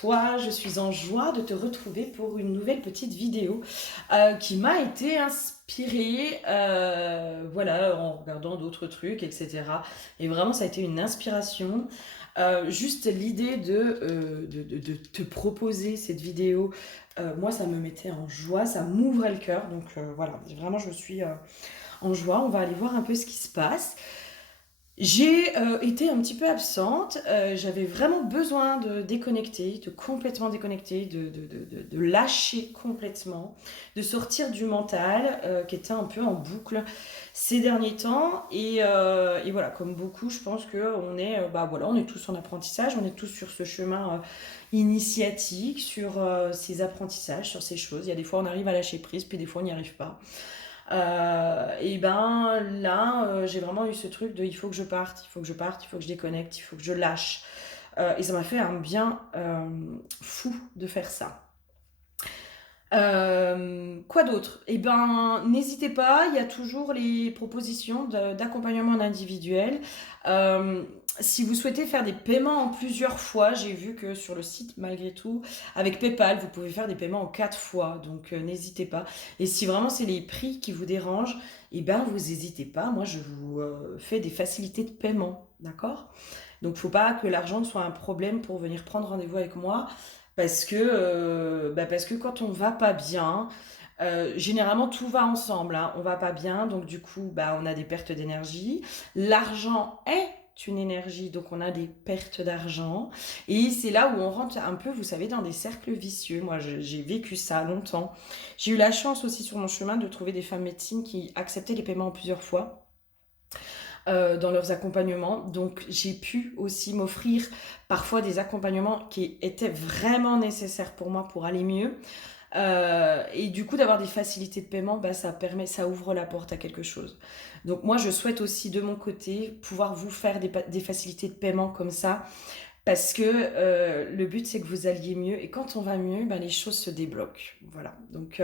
toi, je suis en joie de te retrouver pour une nouvelle petite vidéo qui m'a été inspirée voilà, en regardant d'autres trucs, etc. Et vraiment, ça a été une inspiration. Juste l'idée de te proposer cette vidéo, moi, ça me mettait en joie, ça m'ouvrait le cœur. Donc voilà, vraiment, je suis en joie. On va aller voir un peu ce qui se passe. J'ai été un petit peu absente, j'avais vraiment besoin de déconnecter, de complètement déconnecter, de lâcher complètement, de sortir du mental qui était un peu en boucle ces derniers temps. Et voilà, comme beaucoup, je pense qu'on est, bah voilà, on est tous en apprentissage, on est tous sur ce chemin initiatique, sur ces apprentissages, sur ces choses. Il y a des fois on arrive à lâcher prise, puis des fois on n'y arrive pas. Et ben là, j'ai vraiment eu ce truc de il faut que je parte, il faut que je parte, il faut que je déconnecte, il faut que je lâche. Et ça m'a fait un bien fou de faire ça. Quoi d'autre? Eh ben, n'hésitez pas, il y a toujours les propositions d'accompagnement individuel. Euh, si vous souhaitez faire des paiements en plusieurs fois, j'ai vu que sur le site, malgré tout, avec PayPal, vous pouvez faire des paiements en 4 fois. Donc, n'hésitez pas. Et si vraiment c'est les prix qui vous dérangent, eh ben, vous n'hésitez pas. Moi, je vous fais des facilités de paiement. D'accord? Donc, faut pas que l'argent soit un problème pour venir prendre rendez-vous avec moi. Parce que quand on va pas bien, généralement tout va ensemble, hein. On va pas bien, donc du coup, bah, on a des pertes d'énergie. L'argent est une énergie, donc on a des pertes d'argent. Et c'est là où on rentre un peu, vous savez, dans des cercles vicieux. Moi, j'ai vécu ça longtemps. J'ai eu la chance aussi sur mon chemin de trouver des femmes médecines qui acceptaient les paiements en plusieurs fois dans leurs accompagnements. Donc j'ai pu aussi m'offrir parfois des accompagnements qui étaient vraiment nécessaires pour moi pour aller mieux. Et du coup, d'avoir des facilités de paiement, bah, ça permet, ça ouvre la porte à quelque chose. Donc moi, je souhaite aussi de mon côté pouvoir vous faire des facilités de paiement comme ça, parce que le but c'est que vous alliez mieux. Et quand on va mieux, bah, les choses se débloquent. Voilà. Donc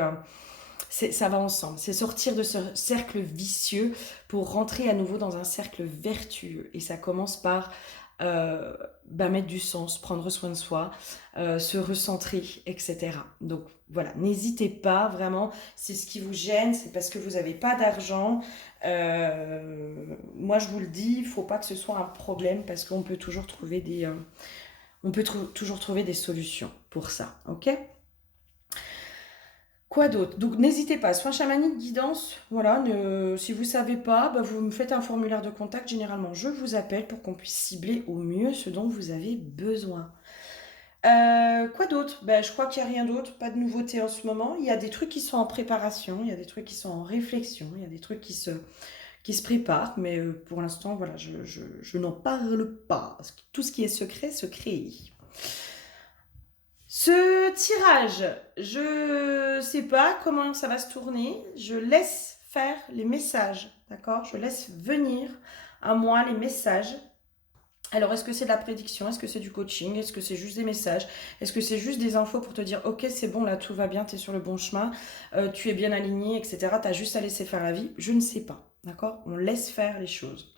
ça va ensemble. C'est sortir de ce cercle vicieux pour rentrer à nouveau dans un cercle vertueux. Et ça commence par mettre du sens, prendre soin de soi, se recentrer, etc. Donc voilà, n'hésitez pas, vraiment, c'est ce qui vous gêne, c'est parce que vous n'avez pas d'argent. Moi, je vous le dis, il ne faut pas que ce soit un problème parce qu'on peut toujours trouver toujours trouver des solutions pour ça, ok? Quoi d'autre? Donc n'hésitez pas, soins chamaniques, guidance, voilà, si vous ne savez pas, bah, vous me faites un formulaire de contact, généralement je vous appelle pour qu'on puisse cibler au mieux ce dont vous avez besoin. Quoi d'autre? Ben, je crois qu'il n'y a rien d'autre, pas de nouveauté en ce moment. Il y a des trucs qui sont en préparation, il y a des trucs qui sont en réflexion, il y a des trucs qui se préparent, mais pour l'instant, voilà, je n'en parle pas. Parce que tout ce qui est secret se crée. Ce tirage, je sais pas comment ça va se tourner. Je laisse faire les messages, d'accord? Je laisse venir à moi les messages. Alors, est-ce que c'est de la prédiction? Est-ce que c'est du coaching? Est-ce que c'est juste des messages? Est-ce que c'est juste des infos pour te dire, ok, c'est bon, là, tout va bien, tu es sur le bon chemin, tu es bien aligné, etc. Tu as juste à laisser faire la vie? Je ne sais pas, d'accord? On laisse faire les choses.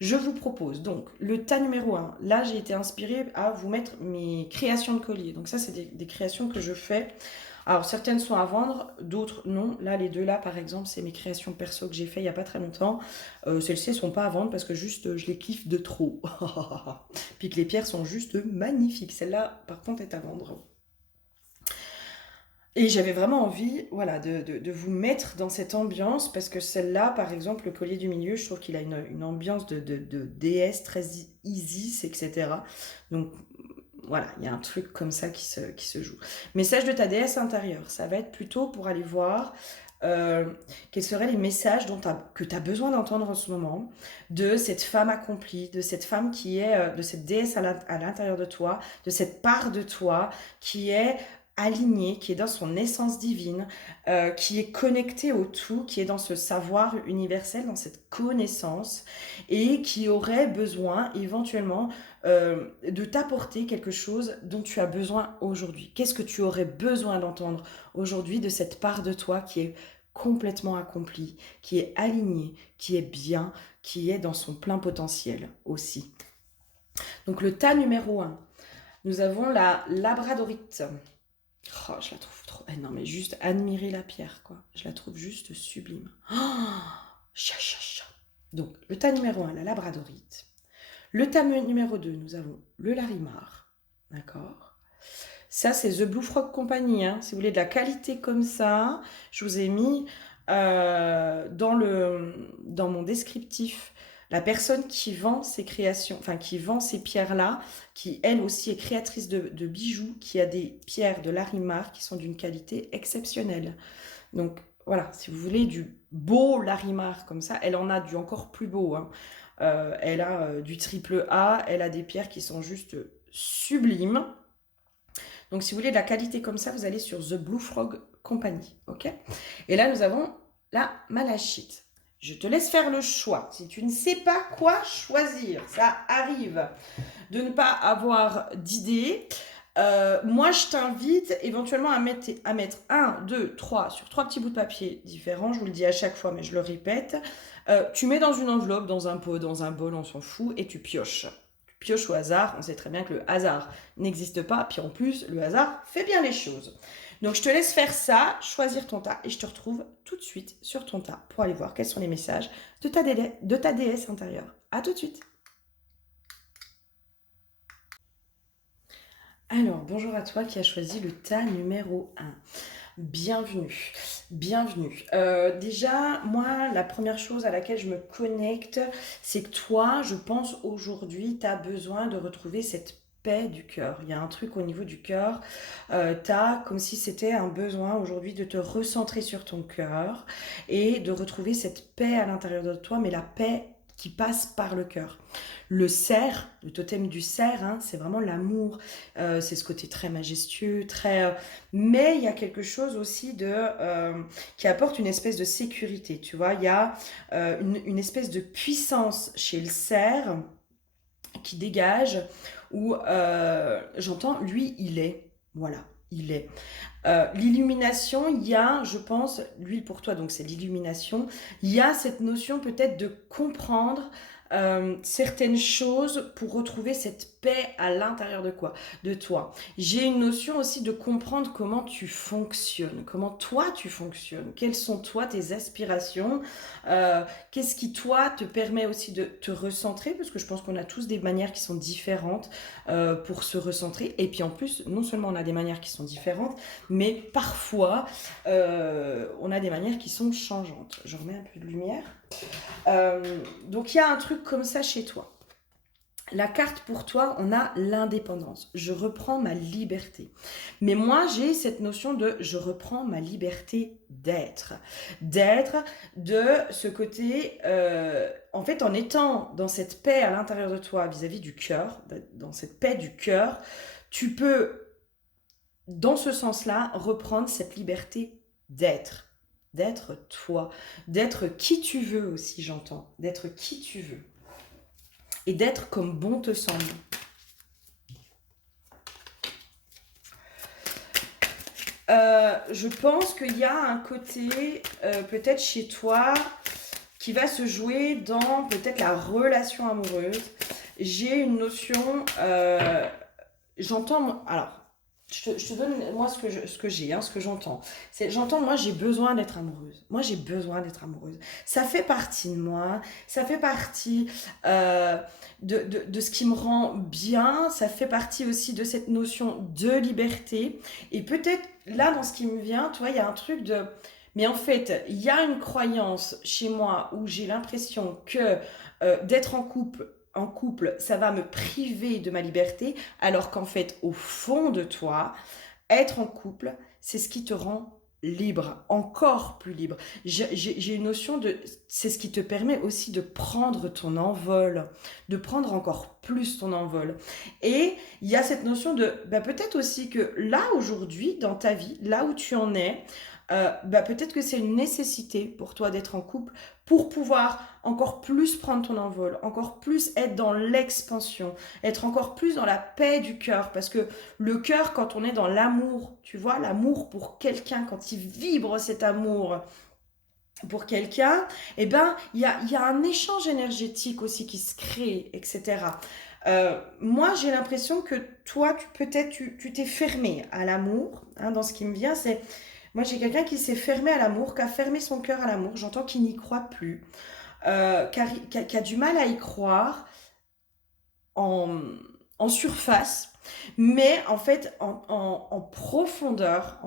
Je vous propose donc le tas numéro 1. Là, j'ai été inspirée à vous mettre mes créations de colliers. Donc ça, c'est des créations que je fais. Alors, certaines sont à vendre, d'autres non. Là, les deux là, par exemple, c'est mes créations perso que j'ai fait il n'y a pas très longtemps. Celles-ci ne sont pas à vendre parce que juste, je les kiffe de trop. Puis que les pierres sont juste magnifiques. Celle-là, par contre, est à vendre. Et j'avais vraiment envie, voilà, de vous mettre dans cette ambiance parce que celle-là, par exemple, le collier du milieu, je trouve qu'il a une ambiance de déesse très Isis, etc. Donc voilà, il y a un truc comme ça qui se joue. Message de ta déesse intérieure, ça va être plutôt pour aller voir euh, quels seraient les messages que tu as besoin d'entendre en ce moment de cette femme accomplie, de cette femme qui est, de cette déesse à l'intérieur de toi, de cette part de toi qui est alignée, qui est dans son essence divine, qui est connectée au tout, qui est dans ce savoir universel, dans cette connaissance, et qui aurait besoin éventuellement de t'apporter quelque chose dont tu as besoin aujourd'hui. Qu'est-ce que tu aurais besoin d'entendre aujourd'hui de cette part de toi qui est complètement accomplie, qui est alignée, qui est bien, qui est dans son plein potentiel aussi. Donc le tas numéro 1. Nous avons la labradorite. Oh, je la trouve trop... non, mais juste admirer la pierre, quoi. Je la trouve juste sublime. Oh, cha, cha, cha. Donc, le tas numéro 1, la labradorite. Le tas numéro 2, nous avons le larimar. D'accord. Ça, c'est The Blue Frog Company. Hein. Si vous voulez de la qualité comme ça, je vous ai mis dans mon descriptif la personne qui vend ces créations, enfin qui vend ces pierres-là, qui elle aussi est créatrice de bijoux, qui a des pierres de Larimar qui sont d'une qualité exceptionnelle. Donc voilà, si vous voulez du beau Larimar comme ça, elle en a du encore plus beau. Hein. Elle a du triple A, elle a des pierres qui sont juste sublimes. Donc si vous voulez de la qualité comme ça, vous allez sur The Blue Frog Company. Ok. Et là, nous avons la malachite. Je te laisse faire le choix. Si tu ne sais pas quoi choisir, ça arrive de ne pas avoir d'idée. Moi, je t'invite éventuellement à mettre 1, 2, 3 sur 3 petits bouts de papier différents. Je vous le dis à chaque fois, mais je le répète. Tu mets dans une enveloppe, dans un pot, dans un bol, on s'en fout, et tu pioches. Tu pioches au hasard. On sait très bien que le hasard n'existe pas. Puis en plus, le hasard fait bien les choses. Donc, je te laisse faire ça, choisir ton tas, et je te retrouve tout de suite sur ton tas pour aller voir quels sont les messages de ta déesse intérieure. À tout de suite. Alors, bonjour à toi qui as choisi le tas numéro 1. Bienvenue, bienvenue. Déjà, moi, la première chose à laquelle je me connecte, c'est que toi, je pense aujourd'hui, tu as besoin de retrouver cette paix du cœur. Il y a un truc au niveau du cœur. Tu as comme si c'était un besoin aujourd'hui de te recentrer sur ton cœur et de retrouver cette paix à l'intérieur de toi, mais la paix qui passe par le cœur. Le cerf, le totem du cerf, hein, c'est vraiment l'amour. C'est ce côté très majestueux, très. Mais il y a quelque chose aussi qui apporte une espèce de sécurité. Tu vois, il y a une espèce de puissance chez le cerf qui dégage où j'entends lui, il est. Voilà, il est. L'illumination, il y a, je pense, l'huile pour toi, donc c'est l'illumination, il y a cette notion peut-être de comprendre certaines choses pour retrouver cette paix à l'intérieur de quoi? De toi. J'ai une notion aussi de comprendre comment tu fonctionnes, comment toi tu fonctionnes, quelles sont toi tes aspirations, qu'est-ce qui toi te permet aussi de te recentrer, parce que je pense qu'on a tous des manières qui sont différentes pour se recentrer, et puis en plus, non seulement on a des manières qui sont différentes, mais parfois on a des manières qui sont changeantes. Je remets un peu de lumière. Donc il y a un truc comme ça chez toi. La carte pour toi, on a l'indépendance. Je reprends ma liberté. Mais moi, j'ai cette notion de je reprends ma liberté d'être. D'être de ce côté, en fait, en étant dans cette paix à l'intérieur de toi vis-à-vis du cœur, dans cette paix du cœur, tu peux, dans ce sens-là, reprendre cette liberté d'être. D'être toi. D'être qui tu veux aussi, j'entends. D'être qui tu veux. Et d'être comme bon te semble. Je pense qu'il y a un côté, peut-être chez toi, qui va se jouer dans peut-être la relation amoureuse. J'ai une notion, j'entends, alors, je te donne moi ce que j'ai, ce que j'entends. J'entends, moi j'ai besoin d'être amoureuse. Moi j'ai besoin d'être amoureuse. Ça fait partie de moi, ça fait partie de ce qui me rend bien, ça fait partie aussi de cette notion de liberté. Et peut-être là dans ce qui me vient, tu vois, il y a un truc de... Mais en fait, il y a une croyance chez moi où j'ai l'impression que d'être en couple, ça va me priver de ma liberté, alors qu'en fait, au fond de toi, être en couple, c'est ce qui te rend libre, encore plus libre. J'ai une notion de... C'est ce qui te permet aussi de prendre ton envol, de prendre encore plus ton envol. Et il y a cette notion de... peut-être aussi que là, aujourd'hui, dans ta vie, là où tu en es, peut-être que c'est une nécessité pour toi d'être en couple pour pouvoir encore plus prendre ton envol, encore plus être dans l'expansion, être encore plus dans la paix du cœur. Parce que le cœur, quand on est dans l'amour, tu vois, l'amour pour quelqu'un, quand il vibre cet amour, pour quelqu'un, eh ben, il y a un échange énergétique aussi qui se crée, etc. Moi, j'ai l'impression que toi, peut-être, tu t'es fermé à l'amour. Hein, dans ce qui me vient, c'est... Moi, j'ai quelqu'un qui s'est fermé à l'amour, qui a fermé son cœur à l'amour. J'entends qu'il n'y croit plus, qui a du mal à y croire en, en surface, mais en fait, en profondeur,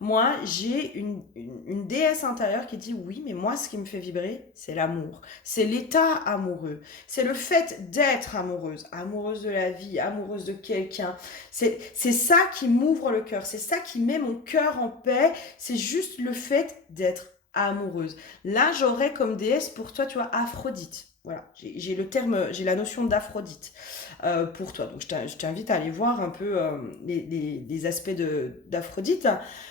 moi, j'ai une déesse intérieure qui dit oui, mais moi, ce qui me fait vibrer, c'est l'amour. C'est l'état amoureux. C'est le fait d'être amoureuse, amoureuse de la vie, amoureuse de quelqu'un. C'est ça qui m'ouvre le cœur. C'est ça qui met mon cœur en paix. C'est juste le fait d'être amoureuse. Là, j'aurais comme déesse pour toi, tu vois, Aphrodite. Voilà, j'ai le terme, j'ai la notion d'Aphrodite pour toi. Donc, je t'invite à aller voir un peu les aspects d'Aphrodite.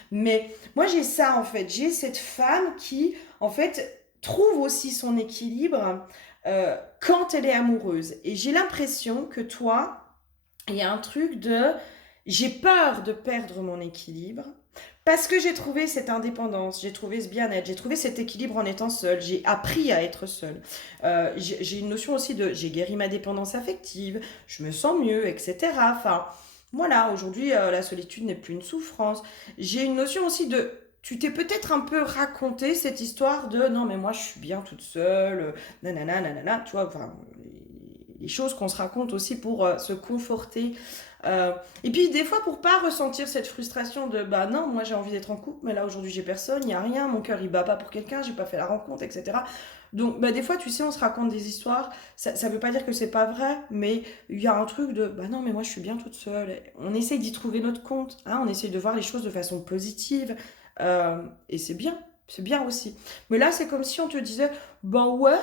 Mais moi, j'ai ça, en fait. J'ai cette femme qui, en fait, trouve aussi son équilibre quand elle est amoureuse. Et j'ai l'impression que toi, il y a un truc de j'ai peur de perdre mon équilibre parce que j'ai trouvé cette indépendance, j'ai trouvé ce bien-être, j'ai trouvé cet équilibre en étant seule, j'ai appris à être seule. J'ai une notion aussi de j'ai guéri ma dépendance affective, je me sens mieux, etc. Enfin, voilà, aujourd'hui, la solitude n'est plus une souffrance. J'ai une notion aussi de tu t'es peut-être un peu raconté cette histoire de non, mais moi je suis bien toute seule, nanana, nanana, tu vois, enfin, les choses qu'on se raconte aussi pour se conforter. Et puis des fois pour pas ressentir cette frustration de bah non, moi j'ai envie d'être en couple, mais là aujourd'hui j'ai personne, il y a rien, mon cœur il bat pas pour quelqu'un, j'ai pas fait la rencontre, etc. Donc bah des fois tu sais on se raconte des histoires, ça veut pas dire que c'est pas vrai, mais il y a un truc de bah non mais moi je suis bien toute seule. On essaye d'y trouver notre compte, hein, on essaye de voir les choses de façon positive et c'est bien aussi. Mais là c'est comme si on te disait bah ouais.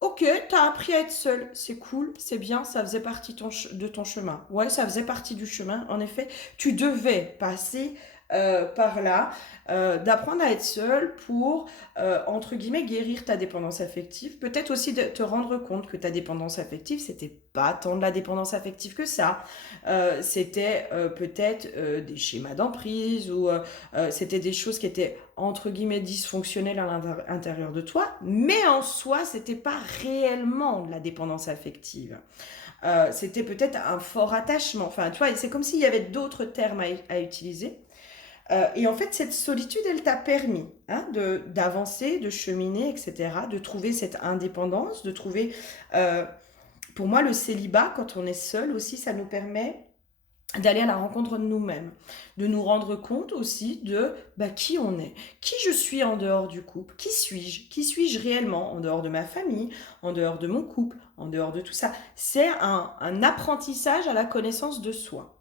Ok, t'as appris à être seul, c'est cool, c'est bien, ça faisait partie de ton chemin. Ouais, ça faisait partie du chemin, en effet. Tu devais passer par là, d'apprendre à être seul pour, entre guillemets, guérir ta dépendance affective. Peut-être aussi de te rendre compte que ta dépendance affective, c'était pas tant de la dépendance affective que ça. C'était peut-être des schémas d'emprise ou c'était des choses qui étaient entre guillemets dysfonctionnelles à l'intérieur de toi, mais en soi, c'était pas réellement de la dépendance affective. C'était peut-être un fort attachement. Enfin, tu vois, c'est comme s'il y avait d'autres termes à utiliser. Et en fait, cette solitude, elle t'a permis hein, d'avancer, de cheminer, etc., de trouver cette indépendance, de trouver... pour moi, le célibat, quand on est seul aussi, ça nous permet d'aller à la rencontre de nous-mêmes, de nous rendre compte aussi de bah, qui on est, qui je suis en dehors du couple, qui suis-je réellement en dehors de ma famille, en dehors de mon couple, en dehors de tout ça. C'est un apprentissage à la connaissance de soi.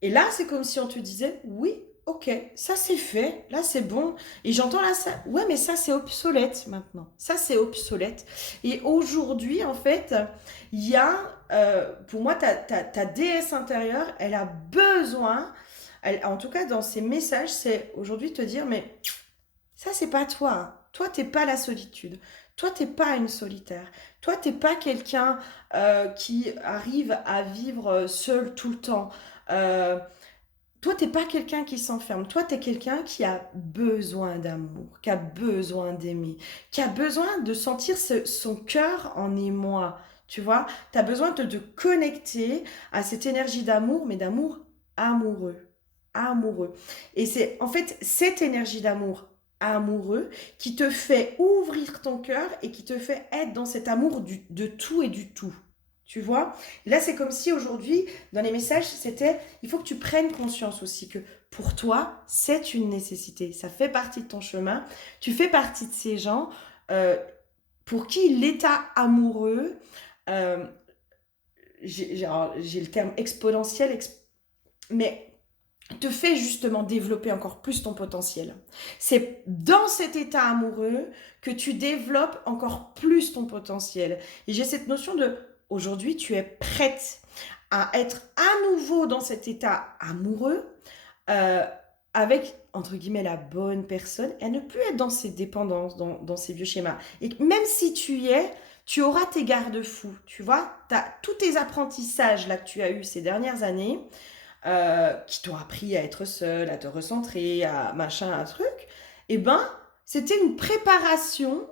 Et là, c'est comme si on te disait, oui, ok, ça c'est fait, là c'est bon. Et j'entends là ça, ouais, mais ça c'est obsolète maintenant. Ça c'est obsolète. Et aujourd'hui, en fait, il y a, pour moi, ta déesse intérieure, elle a besoin, en tout cas dans ses messages, c'est aujourd'hui te dire, mais ça c'est pas toi. Toi, t'es pas la solitude. Toi, t'es pas une solitaire. Toi, t'es pas quelqu'un qui arrive à vivre seul tout le temps. Euh, Toi, t'es pas quelqu'un qui s'enferme. Toi, t'es quelqu'un qui a besoin d'amour, qui a besoin d'aimer, qui a besoin de sentir son cœur en émoi. Tu vois, tu as besoin de te connecter à cette énergie d'amour, mais d'amour amoureux. Amoureux. Et c'est en fait cette énergie d'amour amoureux qui te fait ouvrir ton cœur et qui te fait être dans cet amour de tout et du tout. Tu vois? Là, c'est comme si aujourd'hui, dans les messages, c'était, il faut que tu prennes conscience aussi que pour toi, c'est une nécessité. Ça fait partie de ton chemin. Tu fais partie de ces gens euh, pour qui l'état amoureux, euh, j'ai le terme exponentiel, mais te fait justement développer encore plus ton potentiel. C'est dans cet état amoureux que tu développes encore plus ton potentiel. Et j'ai cette notion de, aujourd'hui, tu es prête à être à nouveau dans cet état amoureux, euh, avec, entre guillemets, la bonne personne, et ne plus être dans ces dépendances, dans ces vieux schémas. Et même si tu y es, tu auras tes garde-fous, tu vois, tous tes apprentissages là que tu as eus ces dernières années, qui t'ont appris à être seul, à te recentrer, à machin, un truc, eh ben, c'était une préparation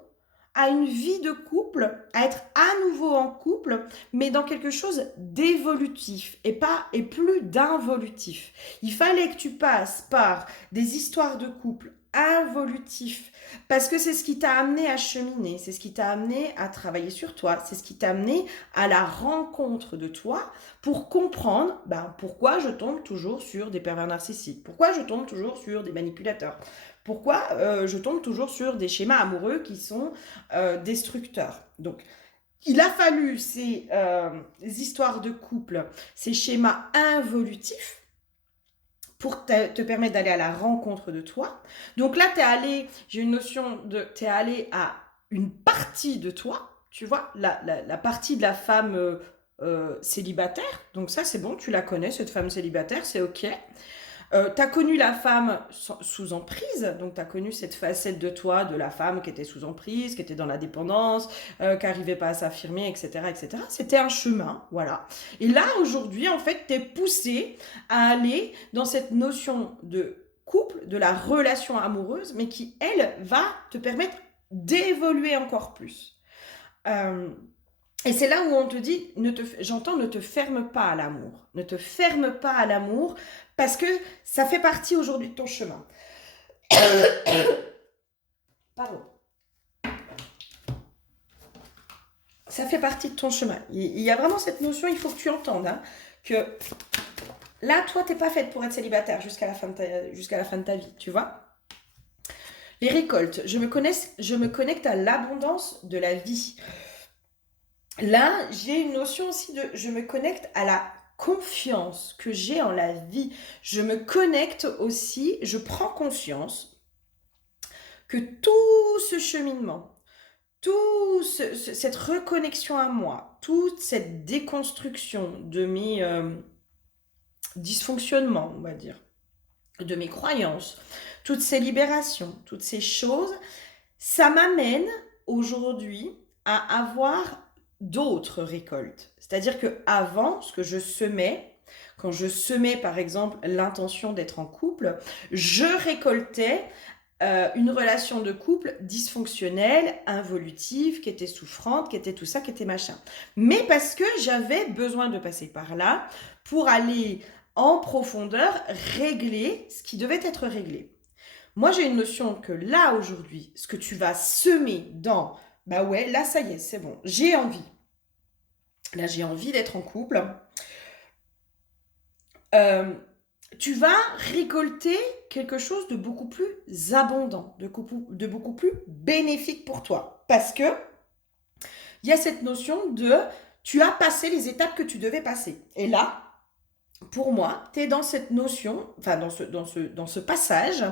à une vie de couple, à être à nouveau en couple, mais dans quelque chose d'évolutif et plus d'involutif. Il fallait que tu passes par des histoires de couple involutifs parce que c'est ce qui t'a amené à cheminer, c'est ce qui t'a amené à travailler sur toi, c'est ce qui t'a amené à la rencontre de toi pour comprendre pourquoi je tombe toujours sur des pervers narcissiques, pourquoi je tombe toujours sur des manipulateurs, pourquoi je tombe toujours sur des schémas amoureux qui sont destructeurs. Donc, il a fallu ces histoires de couple, ces schémas involutifs pour te permettre d'aller à la rencontre de toi. Donc là, j'ai une notion de, t'es allé à une partie de toi, tu vois, la partie de la femme célibataire. Donc ça, c'est bon, tu la connais, cette femme célibataire, c'est ok. Tu as connu la femme sous emprise, donc tu as connu cette facette de toi, de la femme qui était sous emprise, qui était dans la dépendance, qui n'arrivait pas à s'affirmer, etc., etc. C'était un chemin, voilà. Et là, aujourd'hui, en fait, tu es poussé à aller dans cette notion de couple, de la relation amoureuse, mais qui, elle, va te permettre d'évoluer encore plus. Et c'est là où on te dit, j'entends, ne te ferme pas à l'amour. Ne te ferme pas à l'amour parce que ça fait partie aujourd'hui de ton chemin. Pardon. Ça fait partie de ton chemin. Il y a vraiment cette notion, il faut que tu entendes, hein, que là, toi, t'es pas faite pour être célibataire jusqu'à la fin de ta vie, tu vois. Les récoltes, je me connecte à l'abondance de la vie. Là, j'ai une notion aussi de, je me connecte à la confiance que j'ai en la vie. Je me connecte aussi, je prends conscience que tout ce cheminement, cette reconnexion à moi, toute cette déconstruction de mes dysfonctionnements, on va dire, de mes croyances, toutes ces libérations, toutes ces choses, ça m'amène aujourd'hui à avoir d'autres récoltes. C'est-à-dire que avant, ce que je semais, quand je semais par exemple l'intention d'être en couple, je récoltais une relation de couple dysfonctionnelle, involutive, qui était souffrante, qui était tout ça, qui était machin. Mais parce que j'avais besoin de passer par là pour aller en profondeur régler ce qui devait être réglé. Moi, j'ai une notion que là, aujourd'hui, ce que tu vas semer dans, bah ouais, là, ça y est, c'est bon, j'ai envie. Là, j'ai envie d'être en couple. Tu vas récolter quelque chose de beaucoup plus abondant, de beaucoup plus bénéfique pour toi. Parce que il y a cette notion de tu as passé les étapes que tu devais passer. Et là, pour moi, tu es dans cette notion, enfin dans ce passage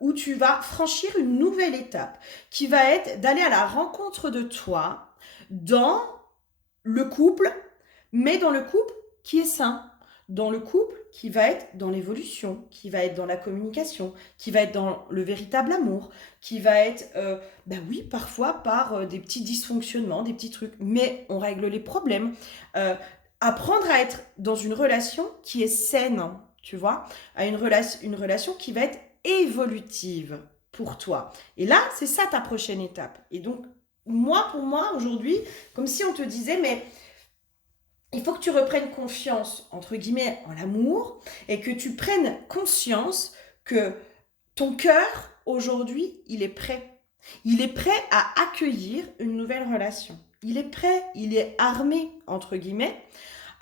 où tu vas franchir une nouvelle étape qui va être d'aller à la rencontre de toi dans le couple, mais dans le couple qui est sain, dans le couple qui va être dans l'évolution, qui va être dans la communication, qui va être dans le véritable amour, qui va être, ben oui, parfois par des petits dysfonctionnements, des petits trucs, mais on règle les problèmes. Apprendre à être dans une relation qui est saine, tu vois, à une relation qui va être évolutive pour toi. Et là, c'est ça ta prochaine étape. Et donc, pour moi, aujourd'hui, comme si on te disait, mais il faut que tu reprennes confiance, entre guillemets, en l'amour, et que tu prennes conscience que ton cœur, aujourd'hui, il est prêt. Il est prêt à accueillir une nouvelle relation. Il est prêt, il est armé, entre guillemets,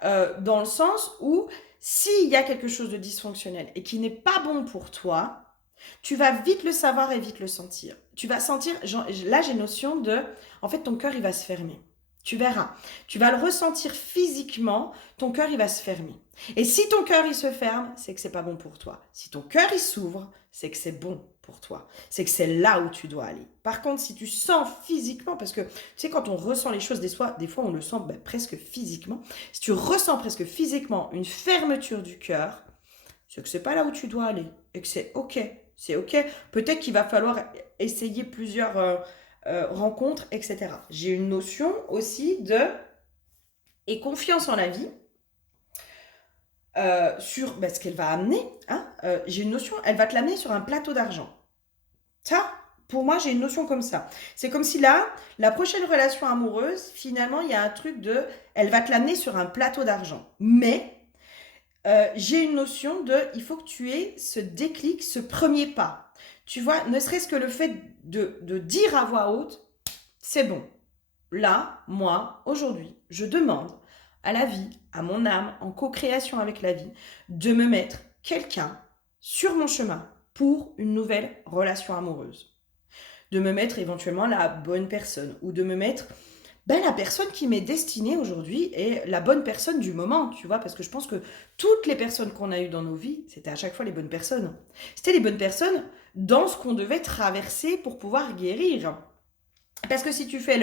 dans le sens où s'il y a quelque chose de dysfonctionnel et qui n'est pas bon pour toi, tu vas vite le savoir et vite le sentir. Tu vas sentir, là j'ai notion de, en fait ton cœur il va se fermer. Tu verras, tu vas le ressentir physiquement, ton cœur il va se fermer. Et si ton cœur il se ferme, c'est que c'est pas bon pour toi. Si ton cœur il s'ouvre, c'est que c'est bon pour toi. C'est que c'est là où tu dois aller. Par contre, si tu sens physiquement, parce que tu sais quand on ressent les choses, des fois on le sent presque physiquement. Si tu ressens presque physiquement une fermeture du cœur, c'est que c'est pas là où tu dois aller et que c'est ok. C'est ok. Peut-être qu'il va falloir essayer plusieurs rencontres, etc. J'ai une notion aussi de et confiance en la vie sur ce qu'elle va amener. Hein, j'ai une notion, elle va te l'amener sur un plateau d'argent. Ça, pour moi, j'ai une notion comme ça. C'est comme si là, la prochaine relation amoureuse, finalement, il y a un truc de, elle va te l'amener sur un plateau d'argent. Mais j'ai une notion de, il faut que tu aies ce déclic, ce premier pas. Tu vois, ne serait-ce que le fait de dire à voix haute, c'est bon. Là, moi, aujourd'hui, je demande à la vie, à mon âme, en co-création avec la vie, de me mettre quelqu'un sur mon chemin pour une nouvelle relation amoureuse. De me mettre éventuellement la bonne personne ou de me mettre la personne qui m'est destinée aujourd'hui est la bonne personne du moment, tu vois, parce que je pense que toutes les personnes qu'on a eues dans nos vies, c'était à chaque fois les bonnes personnes. C'était les bonnes personnes dans ce qu'on devait traverser pour pouvoir guérir. Parce que si tu fais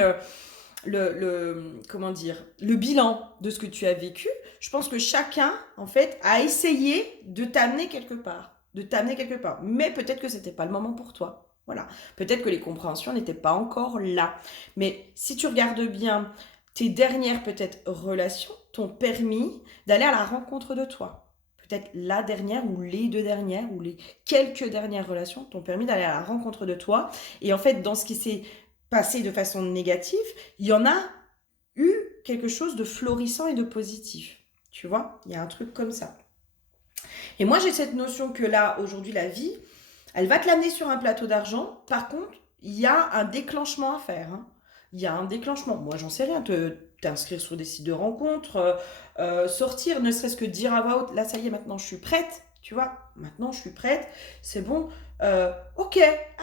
comment dire, le bilan de ce que tu as vécu, je pense que chacun, en fait, a essayé de t'amener quelque part. De t'amener quelque part. Mais peut-être que c'était pas le moment pour toi. Voilà. Peut-être que les compréhensions n'étaient pas encore là. Mais si tu regardes bien, tes dernières peut-être relations t'ont permis d'aller à la rencontre de toi. Peut-être la dernière ou les deux dernières ou les quelques dernières relations t'ont permis d'aller à la rencontre de toi. Et en fait, dans ce qui s'est passé de façon négative, il y en a eu quelque chose de florissant et de positif. Tu vois, il y a un truc comme ça. Et moi, j'ai cette notion que là, aujourd'hui, la vie, elle va te l'amener sur un plateau d'argent. Par contre, il y a un déclenchement à faire. Hein. Il y a un déclenchement. Moi, j'en sais rien. T'inscrire sur des sites de rencontres, sortir, ne serait-ce que dire à voix haute, là, ça y est, maintenant, je suis prête. Tu vois, maintenant, je suis prête. C'est bon. Ok,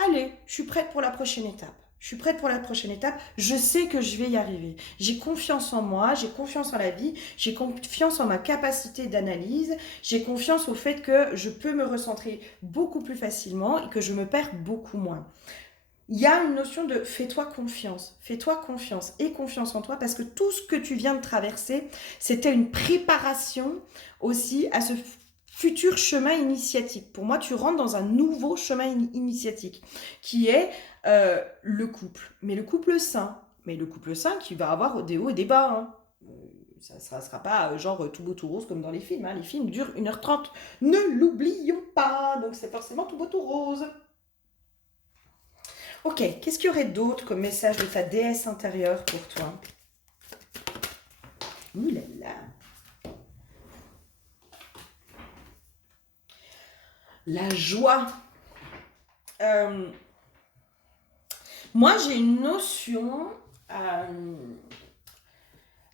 allez, je suis prête pour la prochaine étape. Je suis prête pour la prochaine étape. Je sais que je vais y arriver. J'ai confiance en moi, j'ai confiance en la vie, j'ai confiance en ma capacité d'analyse, j'ai confiance au fait que je peux me recentrer beaucoup plus facilement et que je me perds beaucoup moins. Il y a une notion de fais-toi confiance et confiance en toi parce que tout ce que tu viens de traverser, c'était une préparation aussi à ce futur chemin initiatique. Pour moi, tu rentres dans un nouveau chemin initiatique qui est le couple. Mais le couple sain. Mais le couple sain qui va avoir des hauts et des bas. Hein. Ça ne sera pas genre tout beau tout rose comme dans les films. Hein. Les films durent 1h30. Ne l'oublions pas. Donc c'est forcément tout beau tout rose. Ok, qu'est-ce qu'il y aurait d'autre comme message de ta déesse intérieure pour toi? Ouh là là. La joie. Moi, j'ai une notion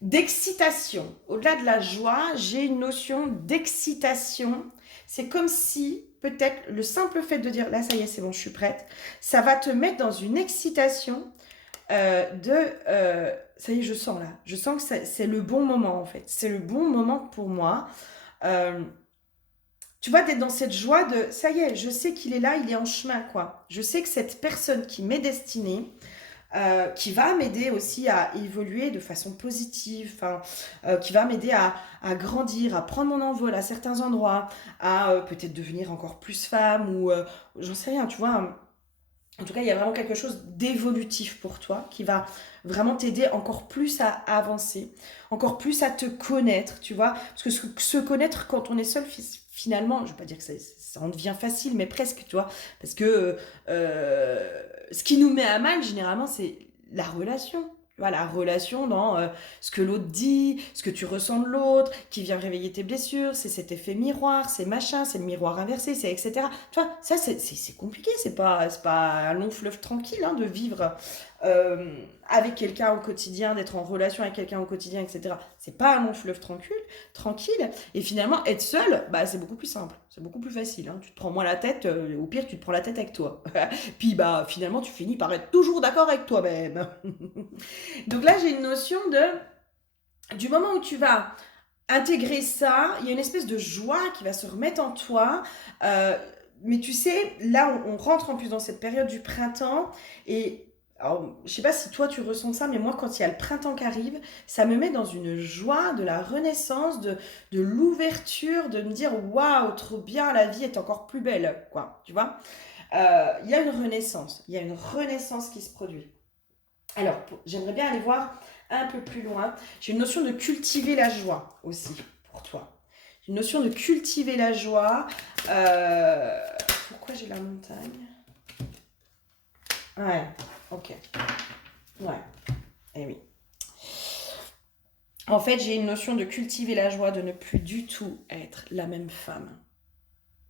d'excitation. Au-delà de la joie, j'ai une notion d'excitation. C'est comme si, peut-être, le simple fait de dire, là, ça y est, c'est bon, je suis prête, ça va te mettre dans une excitation ça y est, je sens là. Je sens que c'est le bon moment, en fait. C'est le bon moment pour moi. Euh, tu vois, d'être dans cette joie de, ça y est, je sais qu'il est là, il est en chemin, quoi. Je sais que cette personne qui m'est destinée, qui va m'aider aussi à évoluer de façon positive, qui va m'aider à grandir, à prendre mon envol à certains endroits, à peut-être devenir encore plus femme ou j'en sais rien, tu vois. En tout cas, il y a vraiment quelque chose d'évolutif pour toi qui va vraiment t'aider encore plus à avancer, encore plus à te connaître, tu vois. Parce que se connaître quand on est seul, finalement, je ne vais pas dire que ça en devient facile, mais presque, tu vois. Parce que ce qui nous met à mal, généralement, c'est la relation. Tu vois, la relation dans ce que l'autre dit, ce que tu ressens de l'autre, qui vient réveiller tes blessures, c'est cet effet miroir, c'est machin, c'est le miroir inversé, c'est etc. Tu vois, ça c'est compliqué, c'est pas un long fleuve tranquille hein, de vivre avec quelqu'un au quotidien, d'être en relation avec quelqu'un au quotidien, etc. C'est pas un long fleuve tranquille. Et finalement, être seul, bah, c'est beaucoup plus simple, c'est beaucoup plus facile. Hein. Tu te prends moins la tête, au pire, tu te prends la tête avec toi. Puis bah, finalement, tu finis par être toujours d'accord avec toi-même. Donc là, j'ai une notion du moment où tu vas intégrer ça, il y a une espèce de joie qui va se remettre en toi. Mais tu sais, là, on rentre en plus dans cette période du printemps et alors, je sais pas si toi tu ressens ça, mais moi quand il y a le printemps qui arrive, ça me met dans une joie de la renaissance, de l'ouverture, de me dire waouh, trop bien, la vie est encore plus belle, quoi, tu vois. Il y a une renaissance qui se produit. Alors, j'aimerais bien aller voir un peu plus loin. J'ai une notion de cultiver la joie aussi pour toi. J'ai une notion de cultiver la joie. Pourquoi j'ai la montagne? Ouais, ok. Ouais, eh oui. En fait, j'ai une notion de cultiver la joie, de ne plus du tout être la même femme.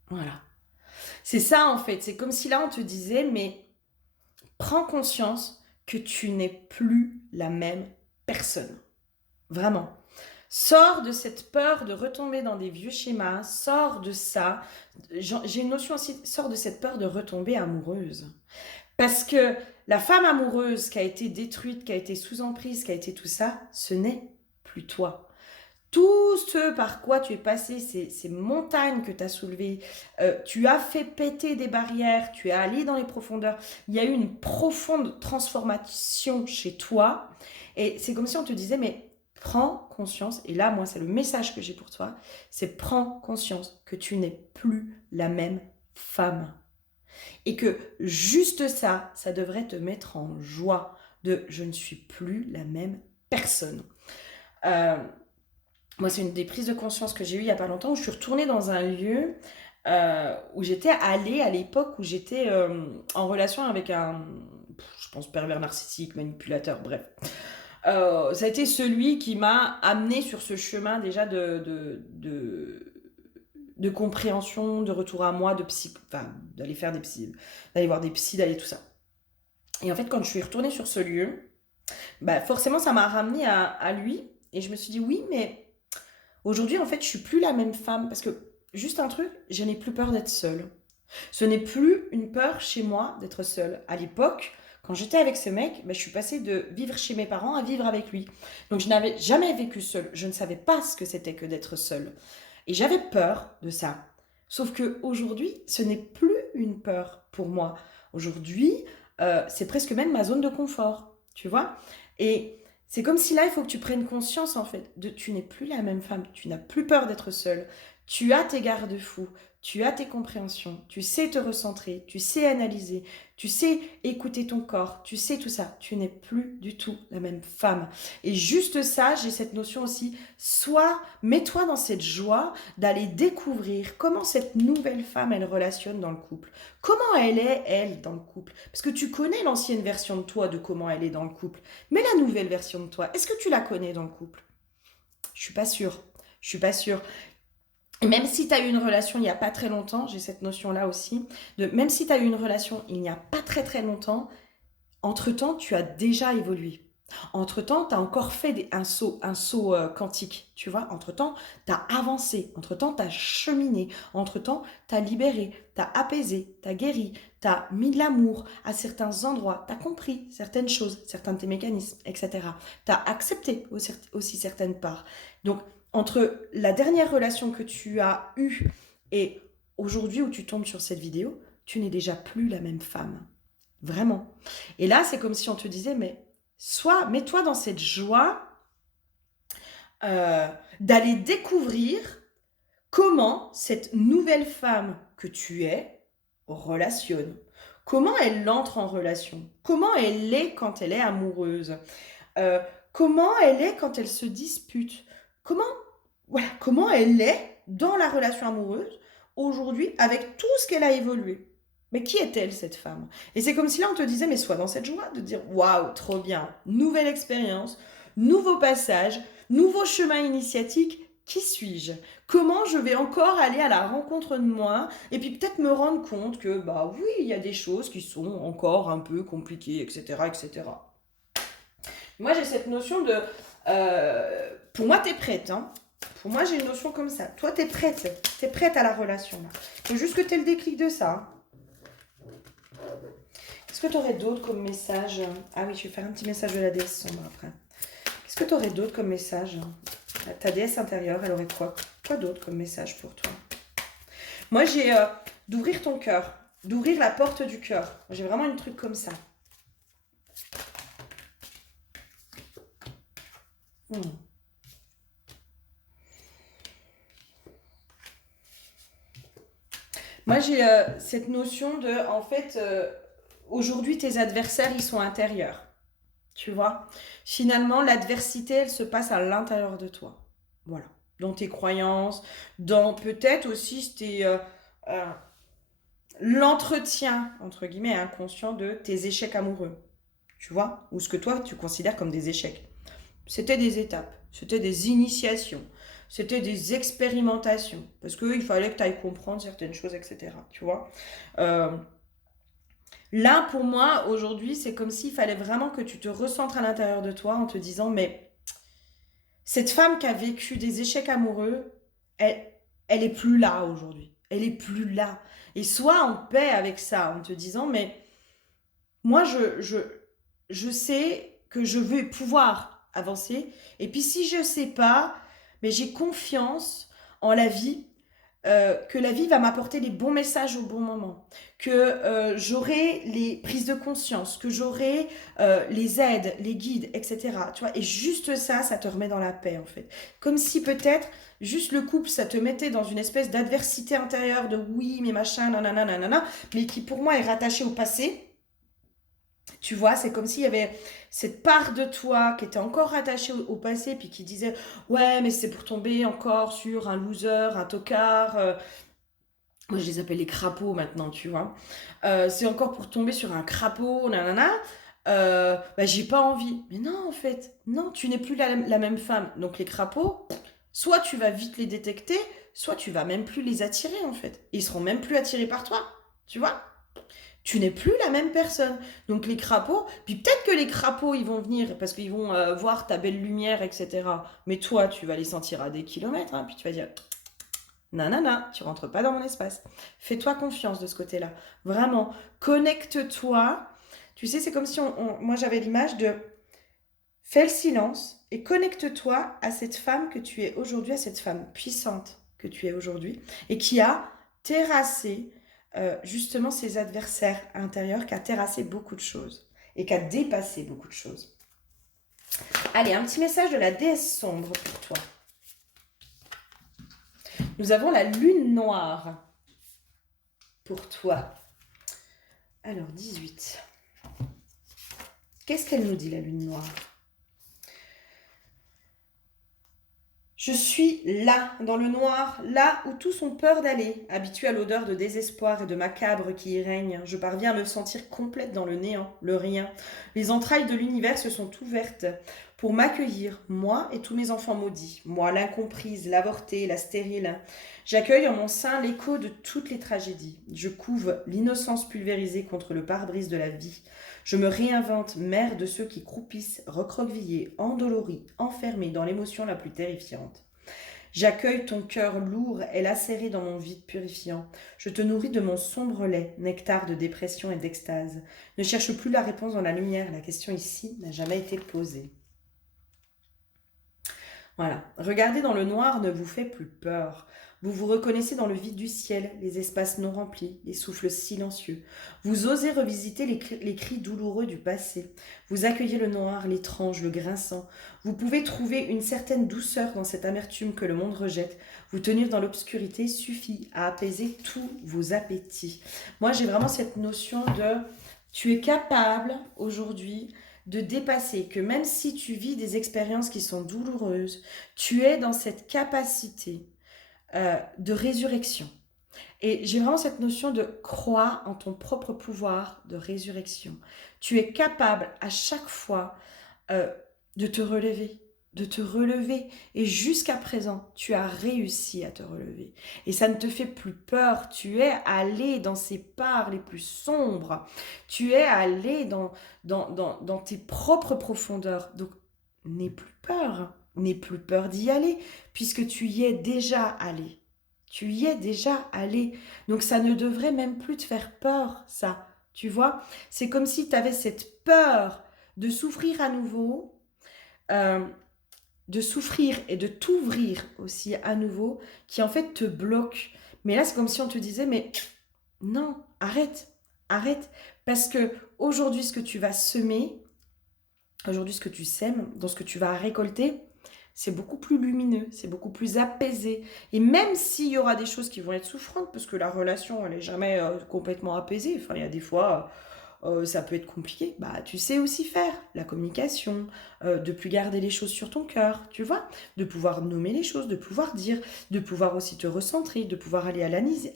Voilà. C'est ça, en fait. C'est comme si là, on te disait, mais prends conscience que tu n'es plus la même personne. Vraiment. Sors de cette peur de retomber dans des vieux schémas, sors de ça. J'ai une notion aussi, sors de cette peur de retomber amoureuse. Parce que la femme amoureuse qui a été détruite, qui a été sous emprise, qui a été tout ça, ce n'est plus toi. Tout ce par quoi tu es passé, ces montagnes que tu as soulevées, tu as fait péter des barrières, tu es allé dans les profondeurs, il y a eu une profonde transformation chez toi. Et c'est comme si on te disait, mais prends conscience, et là, moi, c'est le message que j'ai pour toi, c'est prends conscience que tu n'es plus la même femme. Et que juste ça, ça devrait te mettre en joie de je ne suis plus la même personne. Euh, Moi, c'est une des prises de conscience que j'ai eues il n'y a pas longtemps où je suis retournée dans un lieu où j'étais allée à l'époque où j'étais en relation avec un, je pense, pervers narcissique, manipulateur, bref. Ça a été celui qui m'a amené sur ce chemin déjà de compréhension, de retour à moi, de psy, enfin, d'aller faire des psy, d'aller voir des psys, d'aller tout ça. Et en fait, quand je suis retournée sur ce lieu, bah forcément, ça m'a ramenée à lui. Et je me suis dit, oui, mais aujourd'hui, en fait, je suis plus la même femme. Parce que, juste un truc, je n'ai plus peur d'être seule. Ce n'est plus une peur chez moi d'être seule. À l'époque, quand j'étais avec ce mec, bah, je suis passée de vivre chez mes parents à vivre avec lui. Donc, je n'avais jamais vécu seule. Je ne savais pas ce que c'était que d'être seule. Et j'avais peur de ça. Sauf que aujourd'hui, ce n'est plus une peur pour moi. Aujourd'hui, c'est presque même ma zone de confort, tu vois. Et c'est comme si là, il faut que tu prennes conscience, en fait, de tu n'es plus la même femme. Tu n'as plus peur d'être seule. Tu as tes garde-fous. Tu as tes compréhensions, tu sais te recentrer, tu sais analyser, tu sais écouter ton corps, tu sais tout ça. Tu n'es plus du tout la même femme. Et juste ça, j'ai cette notion aussi, soit mets-toi dans cette joie d'aller découvrir comment cette nouvelle femme, elle relationne dans le couple. Comment elle est, elle, dans le couple. Parce que tu connais l'ancienne version de toi, de comment elle est dans le couple. Mais la nouvelle version de toi, est-ce que tu la connais dans le couple? Je suis pas sûre. Je suis pas sûre. Et même si tu as eu une relation il n'y a pas très longtemps, j'ai cette notion-là aussi, de même si tu as eu une relation il n'y a pas très très longtemps, entre-temps, tu as déjà évolué. Entre-temps, tu as encore fait un saut quantique, tu vois. Entre-temps, tu as avancé. Entre-temps, tu as cheminé. Entre-temps, tu as libéré, tu as apaisé, tu as guéri, tu as mis de l'amour à certains endroits, tu as compris certaines choses, certains de tes mécanismes, etc. Tu as accepté aussi certaines parts. Donc, entre la dernière relation que tu as eue et aujourd'hui où tu tombes sur cette vidéo, tu n'es déjà plus la même femme. Vraiment. Et là, c'est comme si on te disait, mais soit mets-toi dans cette joie euh, d'aller découvrir comment cette nouvelle femme que tu es relationne. Comment elle entre en relation. Comment elle est quand elle est amoureuse. Euh, comment elle est quand elle se dispute. Comment, voilà, comment elle est dans la relation amoureuse aujourd'hui avec tout ce qu'elle a évolué. Mais qui est-elle, cette femme? Et c'est comme si là, on te disait, mais sois dans cette joie de dire, waouh, trop bien, nouvelle expérience, nouveau passage, nouveau chemin initiatique, qui suis-je? Comment je vais encore aller à la rencontre de moi et puis peut-être me rendre compte que, bah oui, il y a des choses qui sont encore un peu compliquées, etc., etc. Moi, j'ai cette notion de, pour moi, t'es prête, hein. Pour moi, j'ai une notion comme ça. Toi, t'es prête à la relation, là. Il faut juste que t'aies le déclic de ça, hein. Qu'est-ce que tu aurais d'autre comme message? Ah oui, je vais faire un petit message de la déesse sombre après. Qu'est-ce que tu aurais d'autre comme message? Ta déesse intérieure, elle aurait quoi? Quoi d'autre comme message pour toi? Moi, j'ai d'ouvrir ton cœur, d'ouvrir la porte du cœur. J'ai vraiment un truc comme ça. Moi, j'ai cette notion de, en fait, aujourd'hui, tes adversaires, ils sont intérieurs. Tu vois? Finalement, l'adversité, elle se passe à l'intérieur de toi. Voilà. Dans tes croyances, dans peut-être aussi tes, l'entretien, entre guillemets, inconscient de tes échecs amoureux, tu vois, ou ce que toi, tu considères comme des échecs. C'était des étapes, c'était des initiations, c'était des expérimentations, parce qu'il fallait que tu ailles comprendre certaines choses, etc., tu vois. Euh, Là, pour moi, aujourd'hui, c'est comme s'il fallait vraiment que tu te recentres à l'intérieur de toi en te disant, mais cette femme qui a vécu des échecs amoureux, elle, elle est plus là aujourd'hui. Elle est plus là. Et sois en paix avec ça, en te disant, mais moi, je sais que je veux pouvoir avancer. Et puis si je sais pas, mais j'ai confiance en la vie, que la vie va m'apporter les bons messages au bon moment, que j'aurai les prises de conscience, que j'aurai les aides, les guides, etc. Tu vois, et juste ça, ça te remet dans la paix en fait. Comme si peut-être juste le couple, ça te mettait dans une espèce d'adversité intérieure de oui, mais machin, nanana, nanana, mais qui pour moi est rattachée au passé. Tu vois, c'est comme s'il y avait cette part de toi qui était encore rattachée au passé, puis qui disait, ouais, mais c'est pour tomber encore sur un loser, un tocard. Moi, je les appelle les crapauds maintenant, tu vois. C'est encore pour tomber sur un crapaud, nanana. Bah, j'ai pas envie. Mais non, en fait, non, tu n'es plus la même femme. Donc les crapauds, soit tu vas vite les détecter, soit tu vas même plus les attirer, en fait. Ils seront même plus attirés par toi, tu vois. Tu n'es plus la même personne. Donc les crapauds, puis peut-être que les crapauds, ils vont venir parce qu'ils vont voir ta belle lumière, etc. Mais toi, tu vas les sentir à des kilomètres, hein, puis tu vas dire, nanana, tu rentres pas dans mon espace. Fais-toi confiance de ce côté-là. Vraiment, connecte-toi. Tu sais, c'est comme si moi j'avais l'image de fais le silence et connecte-toi à cette femme que tu es aujourd'hui, à cette femme puissante que tu es aujourd'hui et qui a terrassé justement ses adversaires intérieurs, qui a terrassé beaucoup de choses et qui a dépassé beaucoup de choses. Allez, un petit message de la déesse sombre pour toi. Nous avons la lune noire pour toi. Alors, 18. Qu'est-ce qu'elle nous dit, la lune noire? Je suis là, dans le noir, là où tous ont peur d'aller. Habitué à l'odeur de désespoir et de macabre qui y règne, je parviens à me sentir complète dans le néant, le rien. Les entrailles de l'univers se sont ouvertes pour m'accueillir, moi et tous mes enfants maudits, moi l'incomprise, l'avortée, la stérile. J'accueille en mon sein l'écho de toutes les tragédies. Je couve l'innocence pulvérisée contre le pare-brise de la vie. Je me réinvente mère de ceux qui croupissent, recroquevillés, endoloris, enfermés dans l'émotion la plus terrifiante. J'accueille ton cœur lourd et lacéré dans mon vide purifiant. Je te nourris de mon sombre lait, nectar de dépression et d'extase. Ne cherche plus la réponse dans la lumière, la question ici n'a jamais été posée. Voilà. Regarder dans le noir ne vous fait plus peur. Vous vous reconnaissez dans le vide du ciel, les espaces non remplis, les souffles silencieux. Vous osez revisiter les cris douloureux du passé. Vous accueillez le noir, l'étrange, le grinçant. Vous pouvez trouver une certaine douceur dans cette amertume que le monde rejette. Vous tenir dans l'obscurité suffit à apaiser tous vos appétits. Moi, j'ai vraiment cette notion de tu es capable aujourd'hui de dépasser, que même si tu vis des expériences qui sont douloureuses, tu es dans cette capacité de résurrection. Et j'ai vraiment cette notion de croire en ton propre pouvoir de résurrection. Tu es capable à chaque fois euh, de te relever, de te relever. Et jusqu'à présent, tu as réussi à te relever. Et ça ne te fait plus peur. Tu es allé dans ces parts les plus sombres. Tu es allé dans tes propres profondeurs. Donc, n'aie plus peur. N'aie plus peur d'y aller, puisque tu y es déjà allé. Tu y es déjà allé. Donc, ça ne devrait même plus te faire peur, ça. Tu vois? C'est comme si tu avais cette peur de souffrir à nouveau, euh, de souffrir et de t'ouvrir aussi à nouveau, qui en fait te bloque. Mais là, c'est comme si on te disait, mais non, arrête, arrête. Parce que aujourd'hui, ce que tu vas semer, aujourd'hui, ce que tu sèmes, dans ce que tu vas récolter, c'est beaucoup plus lumineux, c'est beaucoup plus apaisé. Et même s'il y aura des choses qui vont être souffrantes, parce que la relation, elle n'est jamais complètement apaisée, enfin, il y a des fois, ça peut être compliqué. Bah, tu sais aussi faire la communication, de plus garder les choses sur ton cœur, tu vois, de pouvoir nommer les choses, de pouvoir dire, de pouvoir aussi te recentrer, de pouvoir aller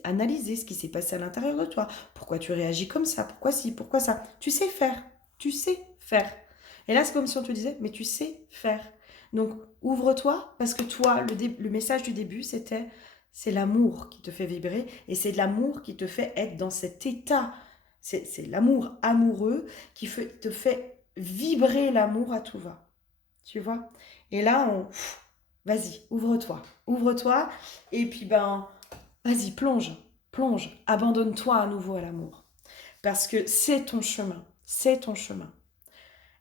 analyser ce qui s'est passé à l'intérieur de toi. Pourquoi tu réagis comme ça? Pourquoi ci? Pourquoi ça? Tu sais faire. Tu sais faire. Et là, c'est comme si on te disait, mais tu sais faire. Donc, ouvre-toi, parce que toi, le message du début, c'était, c'est l'amour qui te fait vibrer, et c'est l'amour qui te fait être dans cet état. C'est l'amour amoureux qui te fait vibrer l'amour à tout va. Tu vois? Et là, vas-y, ouvre-toi. Ouvre-toi, et puis, vas-y, plonge, plonge. Abandonne-toi à nouveau à l'amour. Parce que c'est ton chemin. C'est ton chemin.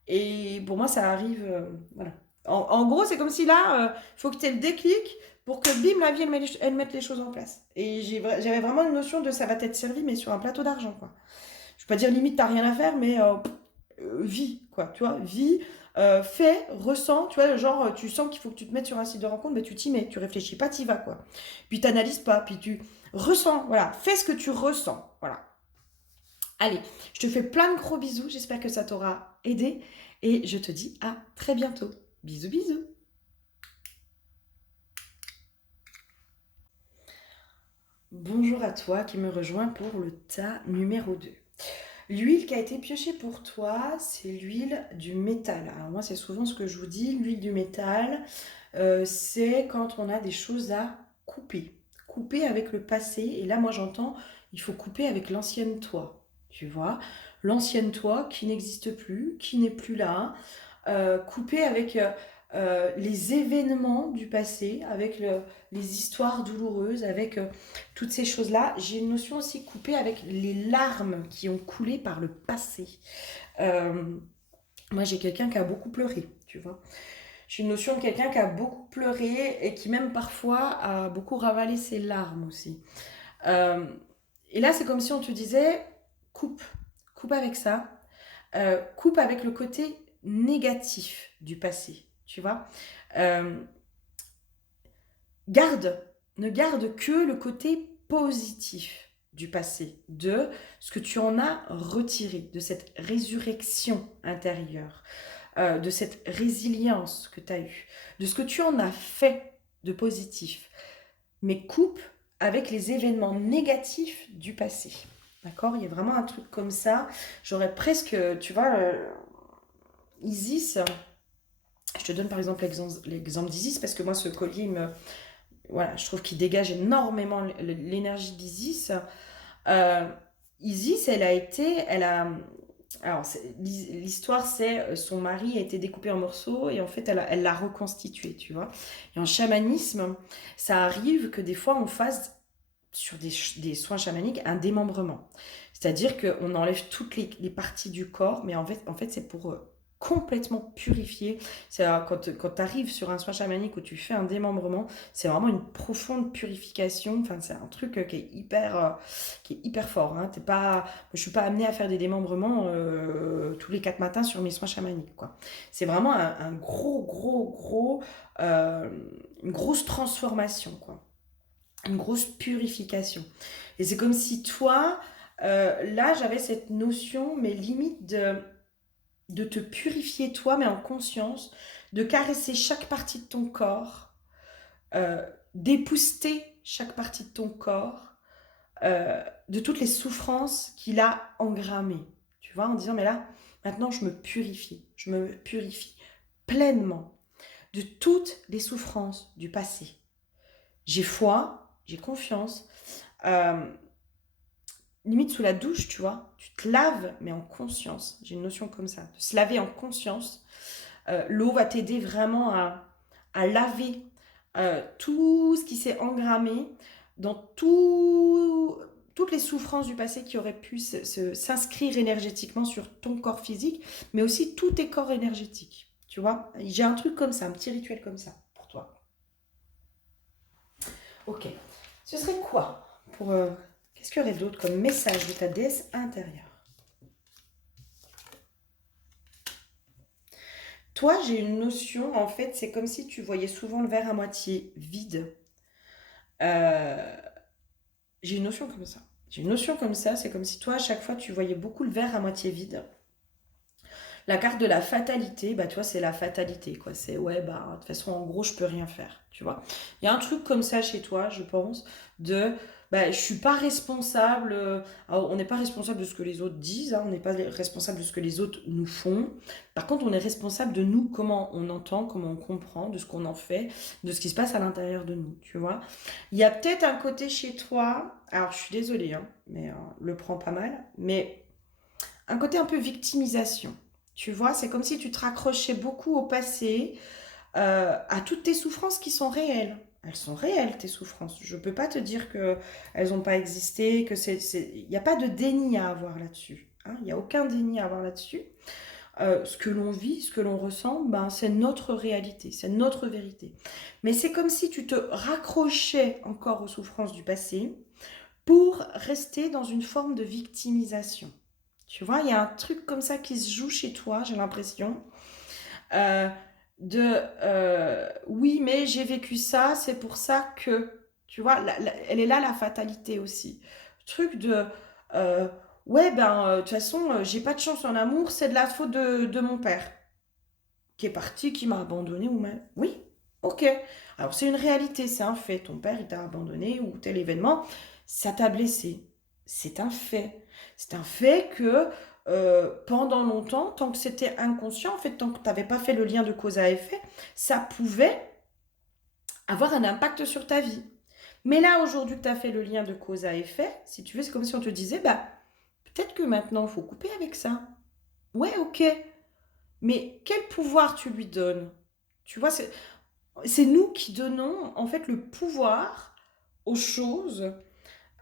Et pour moi, ça arrive. Voilà. En gros, c'est comme si là, il faut que tu aies le déclic pour que bim, la vie, elle mette les choses en place. Et j'avais vraiment une notion de ça va t'être servi, mais sur un plateau d'argent, quoi. Je peux pas dire limite, t'as rien à faire, mais vis, quoi. Tu vois, vis, fais, ressens. Tu vois, genre, tu sens qu'il faut que tu te mettes sur un site de rencontre, mais tu t'y mets. Tu réfléchis pas, t'y vas, quoi. Puis t'analyses pas, puis tu ressens. Voilà, fais ce que tu ressens. Voilà. Allez, je te fais plein de gros bisous, j'espère que ça t'aura aidé et je te dis à très bientôt. Bisous bisous. Bonjour à toi qui me rejoins pour le tas numéro 2. L'huile qui a été piochée pour toi, c'est l'huile du métal. Alors moi, c'est souvent ce que je vous dis, l'huile du métal, c'est quand on a des choses à couper. Couper avec le passé. Et là, moi, j'entends, il faut couper avec l'ancienne toi. Tu vois, l'ancienne toi qui n'existe plus, qui n'est plus là. Couper avec les événements du passé, avec les histoires douloureuses, avec toutes ces choses-là. J'ai une notion aussi coupée avec les larmes qui ont coulé par le passé. Euh, Moi, j'ai quelqu'un qui a beaucoup pleuré, tu vois. J'ai une notion de quelqu'un qui a beaucoup pleuré et qui même parfois a beaucoup ravalé ses larmes aussi. Euh, et là, c'est comme si on te disait, coupe, coupe avec ça, coupe avec le côté négatif du passé, tu vois. Euh, garde, ne garde que le côté positif du passé, de ce que tu en as retiré, de cette résurrection intérieure, de cette résilience que tu as eue, de ce que tu en as fait de positif, mais coupe avec les événements négatifs du passé. D'accord? Il y a vraiment un truc comme ça. J'aurais presque, tu vois, Isis, je te donne par exemple l'exemple d'Isis parce que moi ce collier voilà, je trouve qu'il dégage énormément l'énergie d'Isis. Euh, Isis, alors l'histoire c'est son mari a été découpé en morceaux et en fait elle l'a reconstitué, tu vois. Et en chamanisme, ça arrive que des fois on fasse sur des soins chamaniques un démembrement. C'est-à-dire qu'on enlève toutes les parties du corps, mais en fait c'est pour complètement purifier. C'est quand tu arrives sur un soin chamanique où tu fais un démembrement, c'est vraiment une profonde purification. Enfin, c'est un truc qui est hyper fort. Hein. Je suis pas amenée à faire des démembrements tous les 4 matins sur mes soins chamaniques. Quoi. C'est vraiment un gros, euh, une grosse transformation. Quoi. Une grosse purification. Et c'est comme si toi, là, j'avais cette notion, mais limite de te purifier toi, mais en conscience, de caresser chaque partie de ton corps, d'épousseter chaque partie de ton corps, de toutes les souffrances qu'il a engrammées. Tu vois, en disant, mais là, maintenant, je me purifie pleinement de toutes les souffrances du passé. J'ai foi, j'ai confiance. Euh, Limite sous la douche, tu vois, tu te laves, mais en conscience. J'ai une notion comme ça, de se laver en conscience. L'eau va t'aider vraiment à laver tout ce qui s'est engrammé dans toutes les souffrances du passé qui auraient pu s'inscrire énergétiquement sur ton corps physique, mais aussi tous tes corps énergétiques. Tu vois, j'ai un truc comme ça, un petit rituel comme ça pour toi. Ok. Ce serait quoi pour qu'est-ce qu'il y aurait d'autre comme message de ta déesse intérieure? Toi, j'ai une notion, en fait, c'est comme si tu voyais souvent le verre à moitié vide. Euh, j'ai une notion comme ça. J'ai une notion comme ça, c'est comme si toi, à chaque fois, tu voyais beaucoup le verre à moitié vide. La carte de la fatalité, bah, tu vois, c'est la fatalité, quoi. C'est, ouais, bah, de toute façon, en gros, je peux rien faire, tu vois. Il y a un truc comme ça chez toi, je pense, de, bah, je suis pas responsable, alors, on n'est pas responsable de ce que les autres disent, hein, on n'est pas responsable de ce que les autres nous font. Par contre, on est responsable de nous, comment on entend, comment on comprend, de ce qu'on en fait, de ce qui se passe à l'intérieur de nous, tu vois. Il y a peut-être un côté chez toi, alors je suis désolée, hein, mais le prends pas mal, mais un côté un peu victimisation. Tu vois, c'est comme si tu te raccrochais beaucoup au passé, à toutes tes souffrances qui sont réelles. Elles sont réelles, tes souffrances. Je ne peux pas te dire qu'elles n'ont pas existé, que il n'y a pas de déni à avoir là-dessus. Hein. Il n'y a aucun déni à avoir là-dessus. Ce que l'on vit, ce que l'on ressent, ben, c'est notre réalité, c'est notre vérité. Mais c'est comme si tu te raccrochais encore aux souffrances du passé pour rester dans une forme de victimisation. Tu vois, il y a un truc comme ça qui se joue chez toi, j'ai l'impression. Euh, de oui, mais j'ai vécu ça, c'est pour ça que. Tu vois, elle est là la fatalité aussi. Truc de. euh, ouais, ben, de toute façon, j'ai pas de chance en amour, c'est de la faute de mon père, qui est parti, qui m'a abandonné ou même. Oui, ok. Alors, c'est une réalité, c'est un fait. Ton père, il t'a abandonné ou tel événement, ça t'a blessé. C'est un fait. C'est un fait que pendant longtemps, tant que c'était inconscient, en fait, tant que tu n'avais pas fait le lien de cause à effet, ça pouvait avoir un impact sur ta vie. Mais là, aujourd'hui que tu as fait le lien de cause à effet, si tu veux, c'est comme si on te disait, bah, peut-être que maintenant, il faut couper avec ça. Ouais, ok. Mais quel pouvoir tu lui donnes? Tu vois, c'est nous qui donnons en fait le pouvoir aux choses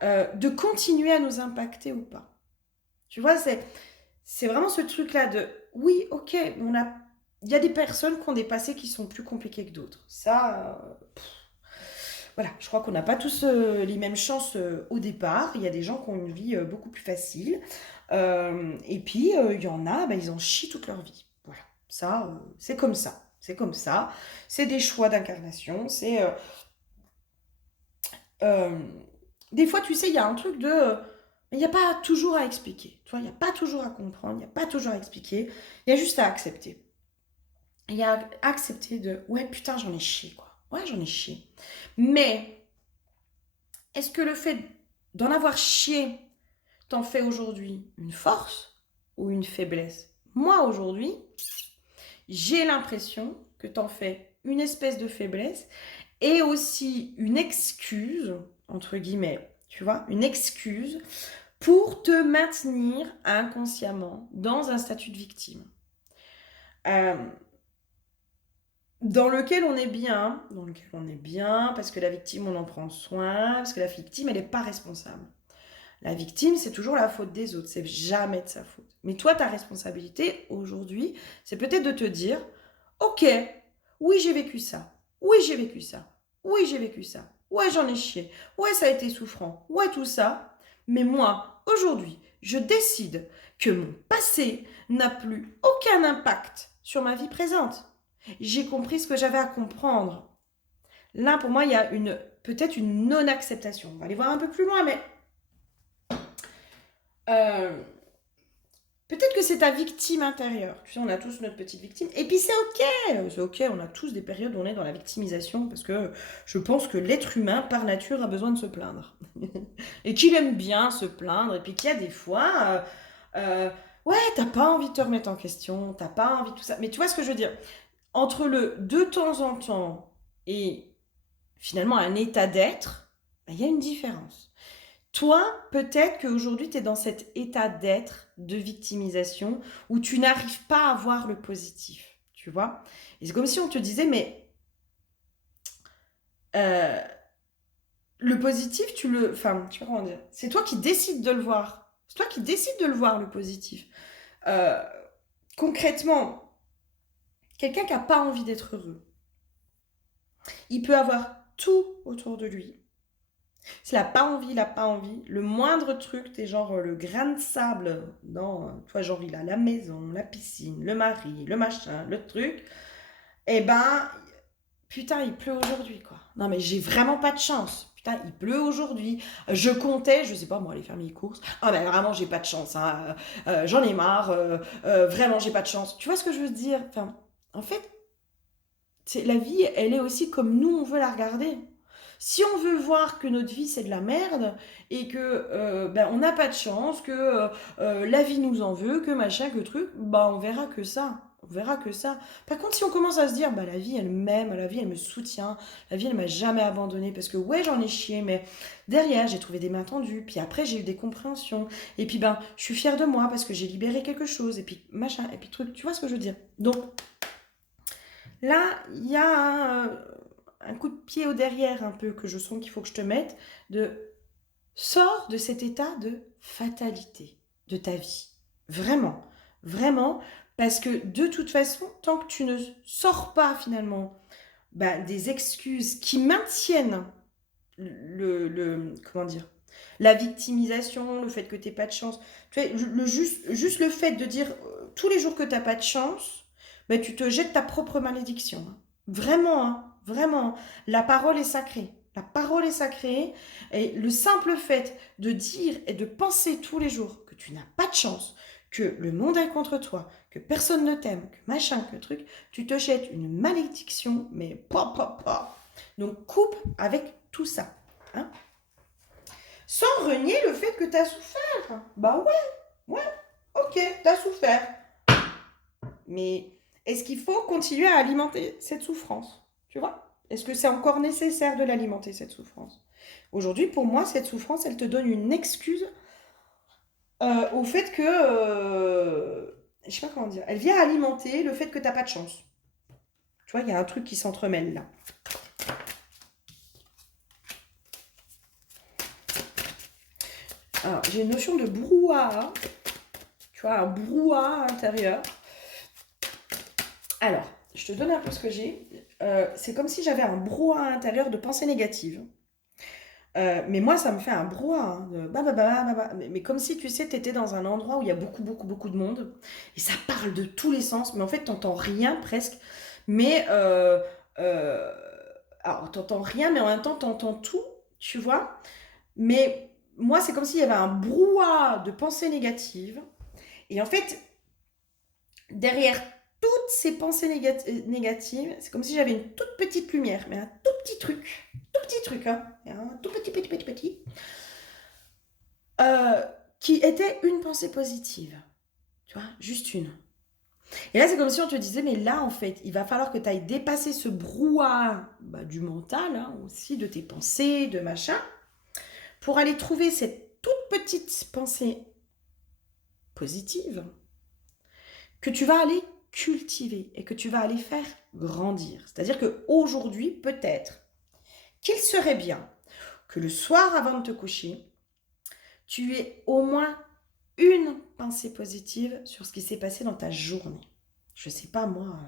de continuer à nous impacter ou pas. Tu vois, c'est vraiment ce truc-là de oui, ok, il y a des personnes qui ont des passés qui sont plus compliqués que d'autres. Ça, voilà, je crois qu'on n'a pas tous les mêmes chances au départ. Il y a des gens qui ont une vie beaucoup plus facile. Et puis, il y en a, bah, ils en chient toute leur vie. Voilà, ça, c'est comme ça. C'est comme ça. C'est des choix d'incarnation. Euh, des fois, tu sais, il y a un truc de. Il n'y a pas toujours à expliquer. Tu vois, il n'y a pas toujours à comprendre. Il n'y a pas toujours à expliquer. Il y a juste à accepter. Il y a à accepter de. Ouais, putain, j'en ai chié, quoi. Ouais, j'en ai chié. Mais est-ce que le fait d'en avoir chié t'en fait aujourd'hui une force ou une faiblesse? Moi, aujourd'hui, j'ai l'impression que t'en fais une espèce de faiblesse et aussi une excuse, entre guillemets, tu vois, une excuse pour te maintenir inconsciemment dans un statut de victime. Euh, dans lequel on est bien, parce que la victime, on en prend soin, parce que la victime, elle n'est pas responsable. La victime, c'est toujours la faute des autres, c'est jamais de sa faute. Mais toi, ta responsabilité aujourd'hui, c'est peut-être de te dire, ok, oui, j'ai vécu ça, oui, j'ai vécu ça, oui, j'ai vécu ça, ouais, j'en ai chié, ouais, ça a été souffrant, ouais, tout ça, mais moi, aujourd'hui, je décide que mon passé n'a plus aucun impact sur ma vie présente. J'ai compris ce que j'avais à comprendre. Là, pour moi, il y a peut-être une non-acceptation. On va aller voir un peu plus loin, mais euh, peut-être que c'est ta victime intérieure. Tu sais, on a tous notre petite victime. Et puis c'est ok, on a tous des périodes où on est dans la victimisation parce que je pense que l'être humain, par nature, a besoin de se plaindre. Et qu'il aime bien se plaindre. Et puis qu'il y a des fois, ouais, t'as pas envie de te remettre en question, t'as pas envie de tout ça. Mais tu vois ce que je veux dire? Entre le de temps en temps et finalement un état d'être, ben, il y a une différence. Toi, peut-être qu'aujourd'hui, tu es dans cet état d'être, de victimisation, où tu n'arrives pas à voir le positif, tu vois. Et c'est comme si on te disait, mais euh, le positif, enfin, tu vois comment dire, c'est toi qui décides de le voir. C'est toi qui décides de le voir, le positif. Euh, concrètement, quelqu'un qui n'a pas envie d'être heureux, il peut avoir tout autour de lui. S'il n'a pas envie, il n'a pas envie. Le moindre truc, t'es genre le grain de sable dans, toi, genre il a la maison, la piscine, le mari, le machin, le truc. Eh ben, putain, il pleut aujourd'hui, quoi. Non, mais j'ai vraiment pas de chance. putain, il pleut aujourd'hui. Je comptais, je sais pas moi, aller faire mes courses. Ah ben vraiment, j'ai pas de chance, hein. J'en ai marre. Vraiment, j'ai pas de chance. Tu vois ce que je veux dire? Enfin, en fait, la vie, elle est aussi comme nous, on veut la regarder. Si on veut voir que notre vie c'est de la merde et que ben, on n'a pas de chance, que la vie nous en veut, que machin, que truc, bah on verra que ça. On verra que ça. Par contre, si on commence à se dire, bah la vie elle m'aime, la vie elle me soutient, la vie elle m'a jamais abandonné parce que ouais j'en ai chié, mais derrière j'ai trouvé des mains tendues, puis après j'ai eu des compréhensions, et puis ben je suis fière de moi parce que j'ai libéré quelque chose, et puis machin, et puis truc, tu vois ce que je veux dire? Donc là, il y a un coup de pied au derrière un peu que je sens qu'il faut que je te mette, de sors de cet état de fatalité de ta vie. Vraiment, vraiment, parce que de toute façon, tant que tu ne sors pas finalement bah, des excuses qui maintiennent comment dire, la victimisation, le fait que tu n'aies pas de chance, tu vois, juste le fait de dire tous les jours que tu n'as pas de chance, bah, tu te jettes ta propre malédiction. Hein. Vraiment, hein, vraiment. La parole est sacrée. La parole est sacrée. Et le simple fait de dire et de penser tous les jours que tu n'as pas de chance, que le monde est contre toi, que personne ne t'aime, que machin, que truc, tu te jettes une malédiction, mais pas, pas, pas. Donc coupe avec tout ça. Hein, sans renier le fait que tu as souffert. Bah ouais, ok, tu as souffert. Mais est-ce qu'il faut continuer à alimenter cette souffrance? Tu vois? Est-ce que c'est encore nécessaire de l'alimenter, cette souffrance? Aujourd'hui, pour moi, cette souffrance, elle te donne une excuse au fait que... je sais pas comment dire. Elle vient alimenter le fait que tu n'as pas de chance. Tu vois, il y a un truc qui s'entremêle là. Alors, j'ai une notion de brouhaha. Tu vois, un brouhaha intérieur. Alors, je te donne un peu ce que j'ai. C'est comme si j'avais un brouhaha intérieur de pensées négatives. Mais moi, ça me fait un brouhaha. Hein, de mais comme si, tu sais, tu étais dans un endroit où il y a beaucoup, beaucoup, beaucoup de monde. Et ça parle de tous les sens. Mais en fait, tu n'entends rien presque. Mais, alors, tu n'entends rien, mais en même temps, tu entends tout, tu vois. Mais moi, c'est comme s'il y avait un brouhaha de pensées négatives. Et en fait, derrière toutes ces pensées négatives, c'est comme si j'avais une toute petite lumière, mais un tout petit truc, hein, un tout petit, petit, petit, petit, qui était une pensée positive. Tu vois, juste une. Et là, c'est comme si on te disait, mais là, en fait, il va falloir que tu ailles dépasser ce brouhaha bah, du mental, hein, aussi, de tes pensées, de machin, pour aller trouver cette toute petite pensée positive que tu vas aller cultiver et que tu vas aller faire grandir. C'est-à-dire qu'aujourd'hui, peut-être qu'il serait bien que le soir avant de te coucher, tu aies au moins une pensée positive sur ce qui s'est passé dans ta journée. Je sais pas, moi...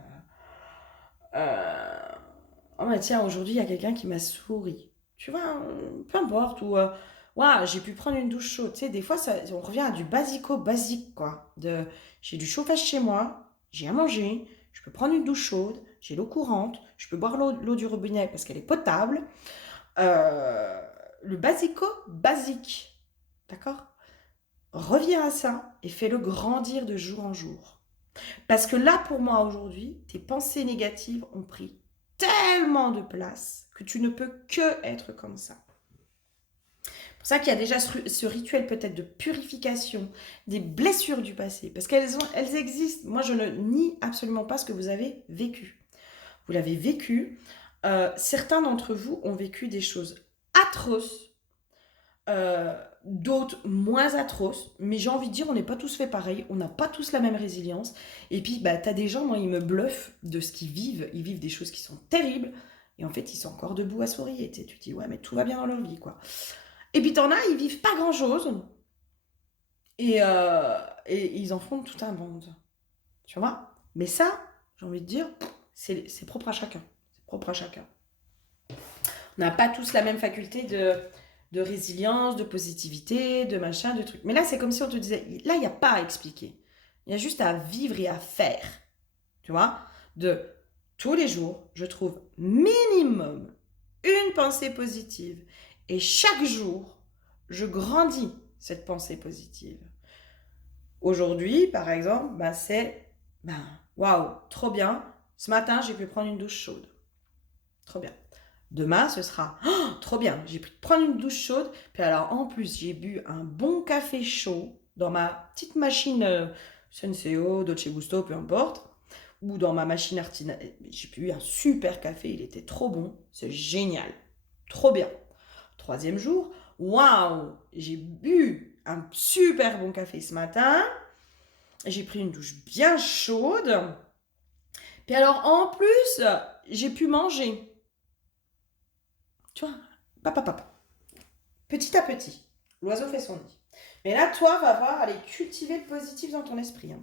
oh bah tiens, aujourd'hui, il y a quelqu'un qui m'a souri. Tu vois, peu importe, ou... ouais, j'ai pu prendre une douche chaude. Tu sais, des fois, on revient à du basique, quoi. J'ai du chauffage chez moi, j'ai à manger, je peux prendre une douche chaude, j'ai l'eau courante, je peux boire l'eau du robinet parce qu'elle est potable. Le basique. D'accord? Reviens à ça et fais-le grandir de jour en jour. Parce que là, pour moi, aujourd'hui, tes pensées négatives ont pris tellement de place que tu ne peux que être comme ça. C'est pour ça qu'il y a déjà ce rituel peut-être de purification des blessures du passé. Parce elles existent. Moi, je ne nie absolument pas ce que vous avez vécu. Vous l'avez vécu. Certains d'entre vous ont vécu des choses atroces. D'autres moins atroces, mais j'ai envie de dire, on n'est pas tous fait pareil, on n'a pas tous la même résilience. Et puis, bah, t'as des gens, moi, ils me bluffent de ce qu'ils vivent. Ils vivent des choses qui sont terribles, et en fait, ils sont encore debout à sourire. Et tu te dis, ouais, mais tout va bien dans leur vie, quoi. Et puis, t'en as, ils vivent pas grand-chose, et ils en font tout un monde. Tu vois? Mais ça, j'ai envie de dire, c'est propre à chacun. C'est propre à chacun. On n'a pas tous la même faculté de résilience, de positivité, de machin, de trucs. Mais là, c'est comme si on te disait, là, il n'y a pas à expliquer. Il y a juste à vivre et à faire. Tu vois? De tous les jours, je trouve minimum une pensée positive Et chaque jour, je grandis cette pensée positive. Aujourd'hui, par exemple, c'est waouh, trop bien. Ce matin, j'ai pu prendre une douche chaude. Trop bien. Demain, ce sera trop bien. J'ai pu prendre une douche chaude. Puis alors, en plus, j'ai bu un bon café chaud dans ma petite machine Senseo, Dolce Gusto, peu importe. Ou dans ma machine artisanale. J'ai bu un super café. Il était trop bon. C'est génial. Trop bien. Troisième jour, waouh, j'ai bu un super bon café ce matin. J'ai pris une douche bien chaude. Puis alors, en plus, j'ai pu manger. Tu vois, papa. Petit à petit, l'oiseau fait son nid. Mais là, toi, va voir, aller cultiver le positif dans ton esprit. Hein.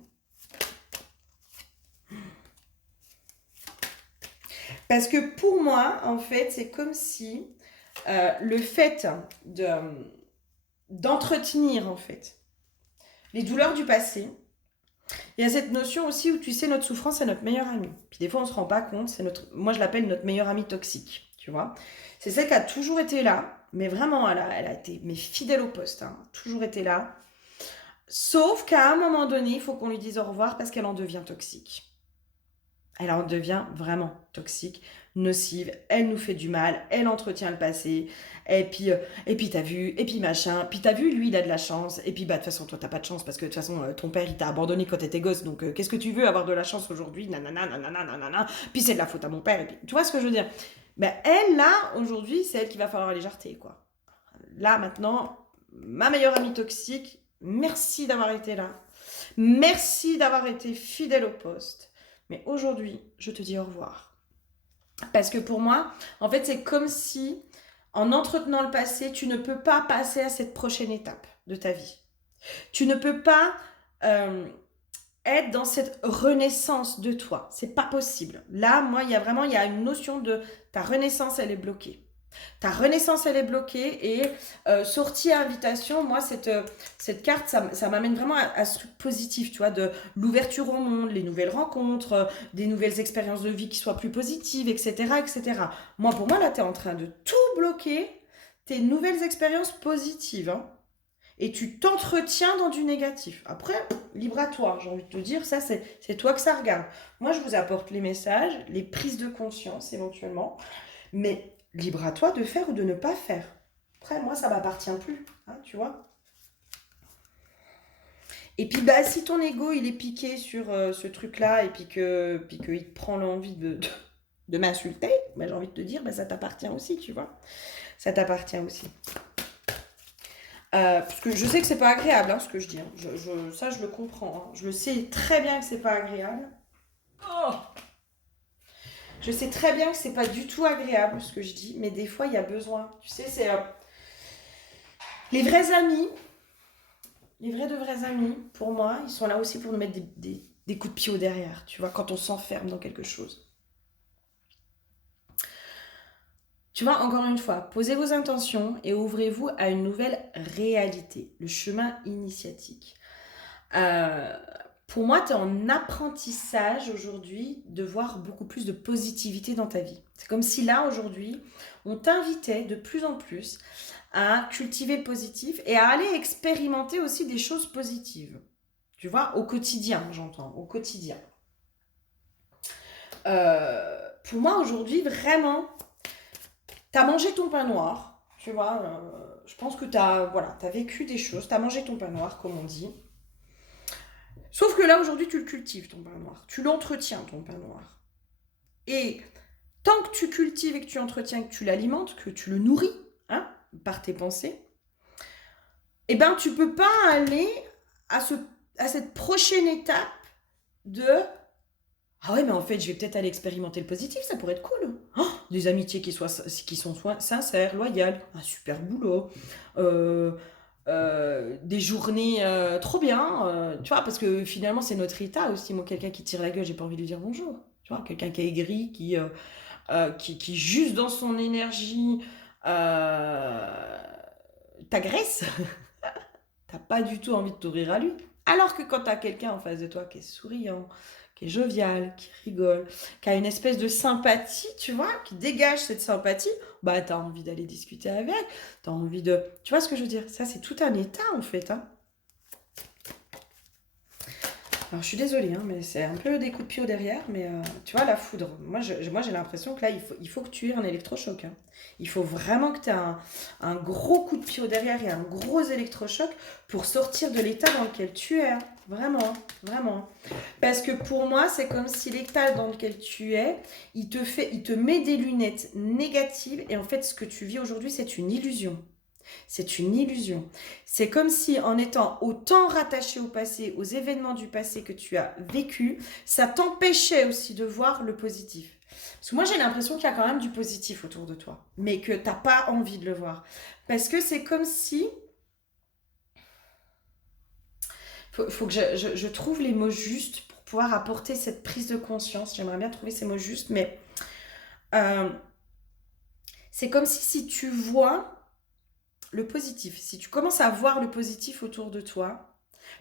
Parce que pour moi, en fait, c'est comme si le fait d'entretenir, en fait, les douleurs du passé, il y a cette notion aussi où tu sais, notre souffrance, c'est notre meilleur ami. Puis des fois, on ne se rend pas compte, moi je l'appelle notre meilleur ami toxique, tu vois. C'est celle qui a toujours été là, mais vraiment, elle a été fidèle au poste, hein, toujours été là. Sauf qu'à un moment donné, il faut qu'on lui dise au revoir parce qu'elle en devient toxique. Elle en devient vraiment toxique, nocive, elle nous fait du mal, elle entretient le passé, et puis t'as vu, et puis machin, puis t'as vu, lui il a de la chance, et puis de toute façon toi t'as pas de chance parce que de toute façon ton père il t'a abandonné quand t'étais gosse, donc qu'est-ce que tu veux avoir de la chance aujourd'hui, nanana, nanana, nanana, puis c'est de la faute à mon père, et puis tu vois ce que je veux dire. Elle là, aujourd'hui, c'est elle qui va falloir aller jarter quoi. Là maintenant, ma meilleure amie toxique, merci d'avoir été là, merci d'avoir été fidèle au poste. Mais aujourd'hui, je te dis au revoir. Parce que pour moi, en fait, c'est comme si, en entretenant le passé, tu ne peux pas passer à cette prochaine étape de ta vie. Tu ne peux pas être dans cette renaissance de toi. C'est pas possible. Là, moi, il y a une notion de ta renaissance, elle est bloquée. Ta renaissance, elle est bloquée et sortie à invitation, moi, cette carte, ça m'amène vraiment à ce truc positif, tu vois, de l'ouverture au monde, les nouvelles rencontres, des nouvelles expériences de vie qui soient plus positives, etc., etc. Moi, pour moi, là, tu es en train de tout bloquer, tes nouvelles expériences positives, hein, et tu t'entretiens dans du négatif. Après, libre à toi, j'ai envie de te dire, ça, c'est toi que ça regarde. Moi, je vous apporte les messages, les prises de conscience, éventuellement, mais libre à toi de faire ou de ne pas faire. Après, moi, ça m'appartient plus, hein, tu vois. Et puis, si ton ego, il est piqué sur ce truc-là, et puis qu'il te prend l'envie de m'insulter, j'ai envie de te dire, ça t'appartient aussi, tu vois. Ça t'appartient aussi. Parce que je sais que c'est pas agréable, hein, ce que je dis. Hein. Ça, je le comprends. Hein. Je le sais très bien que c'est pas agréable. Oh, je sais très bien que c'est pas du tout agréable ce que je dis, mais des fois il y a besoin. Tu sais, c'est les vrais amis, les vrais de vrais amis, pour moi, ils sont là aussi pour nous mettre des coups de pied au derrière, tu vois, quand on s'enferme dans quelque chose. Tu vois, encore une fois, posez vos intentions et ouvrez-vous à une nouvelle réalité, le chemin initiatique. Pour moi, tu es en apprentissage aujourd'hui de voir beaucoup plus de positivité dans ta vie. C'est comme si là, aujourd'hui, on t'invitait de plus en plus à cultiver le positif et à aller expérimenter aussi des choses positives. Tu vois, au quotidien, j'entends, au quotidien. Pour moi, aujourd'hui, vraiment, tu as mangé ton pain noir, tu vois. Je pense que tu as vécu des choses, tu as mangé ton pain noir, comme on dit. Sauf que là, aujourd'hui, tu le cultives, ton pain noir. Tu l'entretiens, ton pain noir. Et tant que tu cultives et que tu entretiens, que tu l'alimentes, que tu le nourris, hein, par tes pensées, eh ben, tu peux pas aller à cette prochaine étape de « Ah ouais, mais en fait, je vais peut-être aller expérimenter le positif, ça pourrait être cool. Oh, des amitiés qui sont sincères, loyales, un super boulot, des journées trop bien, tu vois, parce que finalement, c'est notre état aussi. Moi, quelqu'un qui tire la gueule, j'ai pas envie de lui dire bonjour. Tu vois, quelqu'un qui est aigri, qui juste dans son énergie t'agresse, t'as pas du tout envie de t'ouvrir à lui. Alors que quand t'as quelqu'un en face de toi qui est souriant, qui est jovial, qui rigole, qui a une espèce de sympathie, tu vois, qui dégage cette sympathie, bah t'as envie d'aller discuter avec, t'as envie de... Tu vois ce que je veux dire? Ça, c'est tout un état, en fait, hein. Alors, je suis désolée, hein, mais c'est un peu des coups de pied au derrière, mais tu vois, la foudre, moi j'ai l'impression que là, il faut que tu aies un électrochoc, hein. Il faut vraiment que tu aies un gros coup de pied au derrière et un gros électrochoc pour sortir de l'état dans lequel tu es, hein. Vraiment, vraiment. Parce que pour moi, c'est comme si l'état dans lequel tu es, il te met des lunettes négatives et en fait, ce que tu vis aujourd'hui, c'est une illusion. C'est une illusion. C'est comme si en étant autant rattaché au passé, aux événements du passé que tu as vécu, ça t'empêchait aussi de voir le positif. Parce que moi j'ai l'impression qu'il y a quand même du positif autour de toi, mais que tu n'as pas envie de le voir. Parce que c'est comme si... Faut que je trouve les mots justes pour pouvoir apporter cette prise de conscience. J'aimerais bien trouver ces mots justes, mais euh, c'est comme si tu vois le positif, si tu commences à voir le positif autour de toi,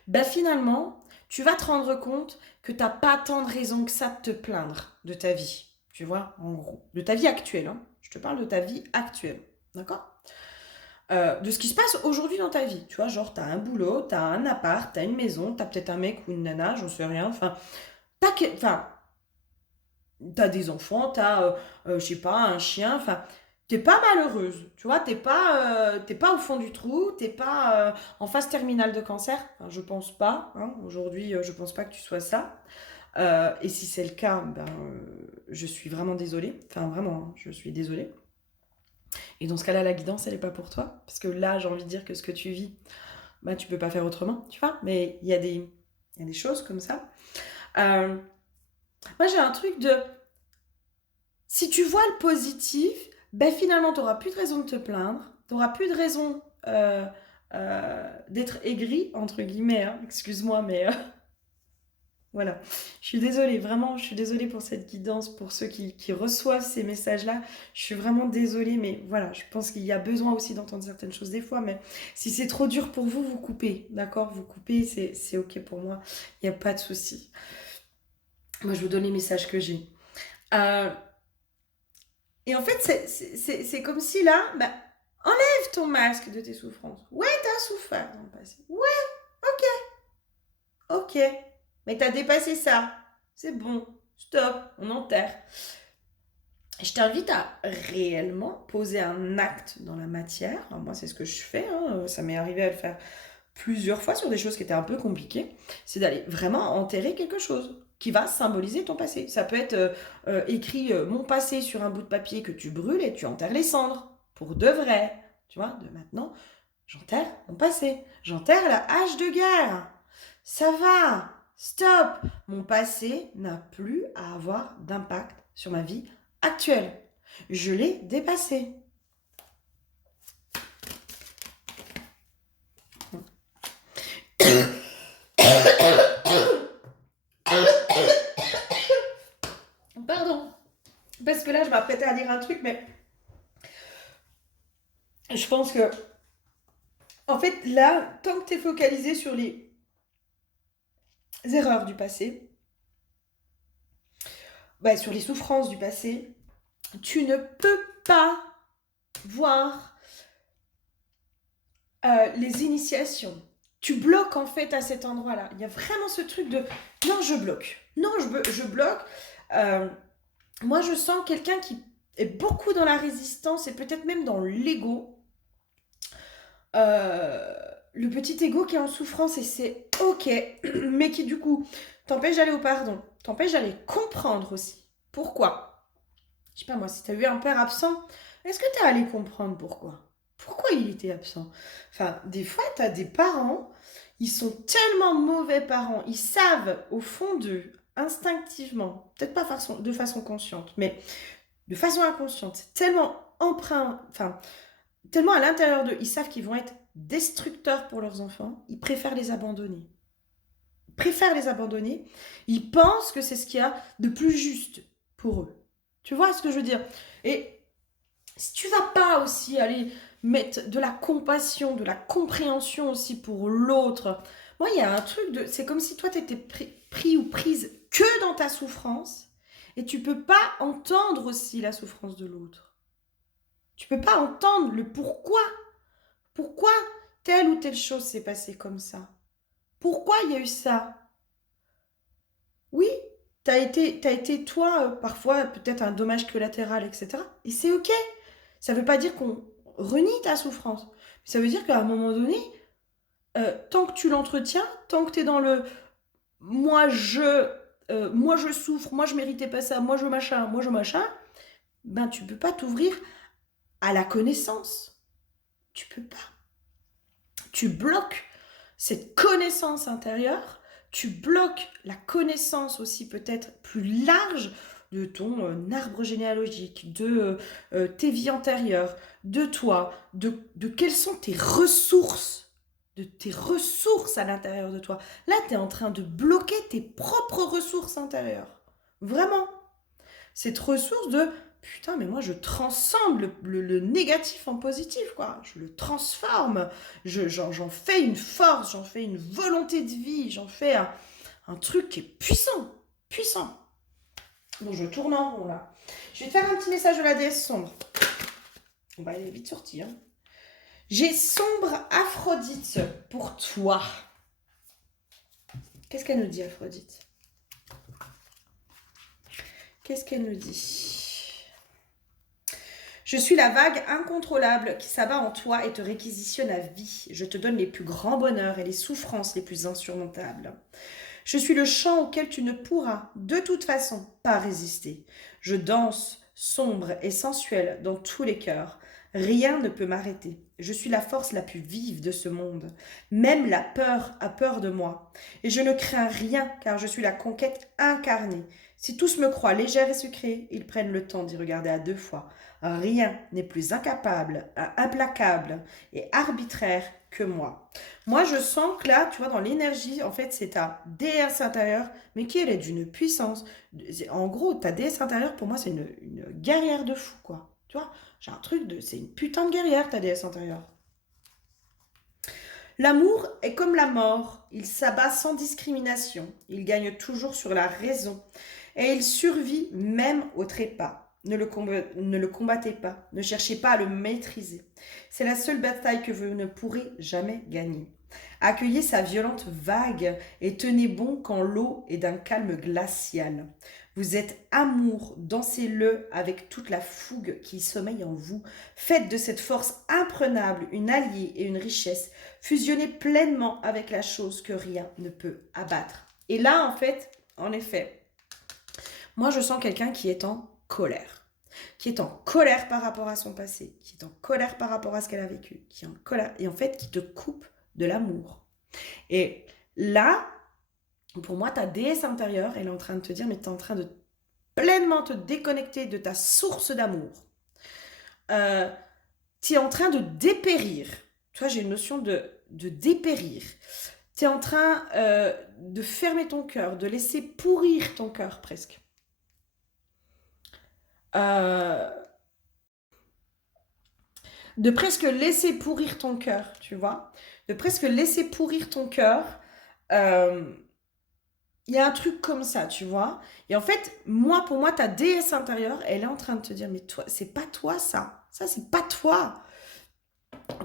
ben finalement, tu vas te rendre compte que tu n'as pas tant de raisons que ça de te plaindre de ta vie. Tu vois, en gros, de ta vie actuelle, hein. Je te parle de ta vie actuelle, d'accord? De ce qui se passe aujourd'hui dans ta vie. Tu vois, genre, tu as un boulot, tu as un appart, tu as une maison, tu as peut-être un mec ou une nana, j'en sais rien. Enfin, t'as des enfants, je sais pas, un chien, enfin, t'es pas malheureuse, tu vois, t'es pas au fond du trou, t'es pas en phase terminale de cancer, enfin, je pense pas, hein, aujourd'hui, je pense pas que tu sois ça. Et si c'est le cas, ben, je suis vraiment désolée, enfin, vraiment, hein, je suis désolée. Et dans ce cas-là, la guidance, elle est pas pour toi, parce que là, j'ai envie de dire que ce que tu vis, ben, tu peux pas faire autrement, tu vois, mais il y a des choses comme ça. Euh, Moi, j'ai un truc de... Si tu vois le positif, ben finalement, tu n'auras plus de raison de te plaindre, tu n'auras plus de raison d'être aigri, entre guillemets, hein. Excuse-moi, mais voilà. Je suis désolée, vraiment, je suis désolée pour cette guidance, pour ceux qui reçoivent ces messages-là. Je suis vraiment désolée, mais voilà, je pense qu'il y a besoin aussi d'entendre certaines choses des fois, mais si c'est trop dur pour vous, vous coupez, d'accord? Vous coupez, c'est OK pour moi, il n'y a pas de souci. Moi, je vous donne les messages que j'ai. Euh, Et en fait, c'est comme si là, bah, enlève ton masque de tes souffrances. Ouais, t'as souffert dans le passé. Ouais, ok. Mais t'as dépassé ça. C'est bon. Stop. On enterre. Je t'invite à réellement poser un acte dans la matière. Alors, moi, c'est ce que je fais, hein. Ça m'est arrivé à le faire plusieurs fois sur des choses qui étaient un peu compliquées. C'est d'aller vraiment enterrer quelque chose qui va symboliser ton passé. Ça peut être écrit mon passé sur un bout de papier que tu brûles et tu enterres les cendres. Pour de vrai. Tu vois, de maintenant, j'enterre mon passé. J'enterre la hache de guerre. Ça va. Stop. Mon passé n'a plus à avoir d'impact sur ma vie actuelle. Je l'ai dépassé. Pardon. Parce que là, je m'apprêtais à dire un truc, mais je pense que, en fait, là, tant que tu es focalisé sur les erreurs du passé, bah, sur les souffrances du passé, tu ne peux pas voir les initiations. Tu bloques en fait à cet endroit-là. Il y a vraiment ce truc de non, je bloque. Non, je bloque. Euh, Moi, je sens quelqu'un qui est beaucoup dans la résistance et peut-être même dans l'ego. Euh, le petit ego qui est en souffrance et c'est ok, mais qui du coup t'empêche d'aller au pardon, t'empêche d'aller comprendre aussi. Pourquoi? Je sais pas moi, si t'as eu un père absent, est-ce que t'es allé comprendre pourquoi? Pourquoi il était absent? Enfin, des fois, t'as des parents, ils sont tellement mauvais parents, ils savent au fond d'eux, instinctivement, peut-être pas de façon consciente, mais de façon inconsciente, c'est tellement emprunt, enfin, tellement à l'intérieur d'eux, ils savent qu'ils vont être destructeurs pour leurs enfants, ils préfèrent les abandonner. Ils préfèrent les abandonner. Ils pensent que c'est ce qu'il y a de plus juste pour eux. Tu vois ce que je veux dire? Et si tu vas pas aussi aller mettre de la compassion, de la compréhension aussi pour l'autre, moi il y a un truc de... C'est comme si toi tu étais pris ou prise que dans ta souffrance et tu peux pas entendre aussi la souffrance de l'autre. Tu peux pas entendre le pourquoi. Pourquoi telle ou telle chose s'est passée comme ça? Pourquoi il y a eu ça? Oui, t'as été toi, parfois, peut-être un dommage collatéral, etc. Et c'est OK. Ça veut pas dire qu'on renie ta souffrance. Ça veut dire qu'à un moment donné, tant que tu l'entretiens, tant que tu es dans le moi je, moi je souffre, moi je méritais pas ça, moi je machin, ben tu peux pas t'ouvrir à la connaissance. Tu peux pas. Tu bloques cette connaissance intérieure, tu bloques la connaissance aussi peut-être plus large de ton arbre généalogique, de tes vies antérieures, de toi, de quelles sont tes ressources, de tes ressources à l'intérieur de toi. Là, tu es en train de bloquer tes propres ressources intérieures. Vraiment. Cette ressource de putain, mais moi je transcende le négatif en positif, quoi. Je le transforme. J'en fais une force, j'en fais une volonté de vie, j'en fais un truc qui est puissant. Puissant. Bon, je tourne en rond là. Je vais te faire un petit message de la déesse sombre. On va aller vite sortir. J'ai sombre Aphrodite pour toi. Qu'est-ce qu'elle nous dit, Aphrodite? Qu'est-ce qu'elle nous dit? Je suis la vague incontrôlable qui s'abat en toi et te réquisitionne à vie. Je te donne les plus grands bonheurs et les souffrances les plus insurmontables. Je suis le chant auquel tu ne pourras, de toute façon, pas résister. Je danse, sombre et sensuelle dans tous les cœurs. Rien ne peut m'arrêter. Je suis la force la plus vive de ce monde. Même la peur a peur de moi. Et je ne crains rien car je suis la conquête incarnée. Si tous me croient légère et sucrée, ils prennent le temps d'y regarder à deux fois. Rien n'est plus incapable, implacable et arbitraire que moi. Moi, je sens que là, tu vois, dans l'énergie, en fait, c'est ta déesse intérieure, mais qui elle est d'une puissance. En gros, ta déesse intérieure, pour moi, c'est une guerrière de fou, quoi. Tu vois, j'ai un truc de... C'est une putain de guerrière, ta déesse intérieure. L'amour est comme la mort, il s'abat sans discrimination, il gagne toujours sur la raison, et il survit même au trépas. Ne le combattez pas, ne cherchez pas à le maîtriser. C'est la seule bataille que vous ne pourrez jamais gagner. Accueillez sa violente vague et tenez bon quand l'eau est d'un calme glacial. Vous êtes amour, dansez-le avec toute la fougue qui sommeille en vous. Faites de cette force imprenable une alliée et une richesse. Fusionnez pleinement avec la chose que rien ne peut abattre. Et là, en fait, en effet, moi, je sens quelqu'un qui est en colère. Qui est en colère par rapport à son passé, qui est en colère par rapport à ce qu'elle a vécu, qui est en colère et en fait qui te coupe de l'amour. Et là, pour moi, ta déesse intérieure, elle est en train de te dire, mais tu es en train de pleinement te déconnecter de ta source d'amour. Tu es en train de dépérir. Tu vois, j'ai une notion de dépérir. Tu es en train de fermer ton cœur, de laisser pourrir ton cœur presque. De presque laisser pourrir ton cœur, tu vois. De presque laisser pourrir ton cœur. Il y a un truc comme ça, tu vois. Et en fait, moi, pour moi, ta déesse intérieure, elle est en train de te dire, mais toi, c'est pas toi ça. Ça, c'est pas toi.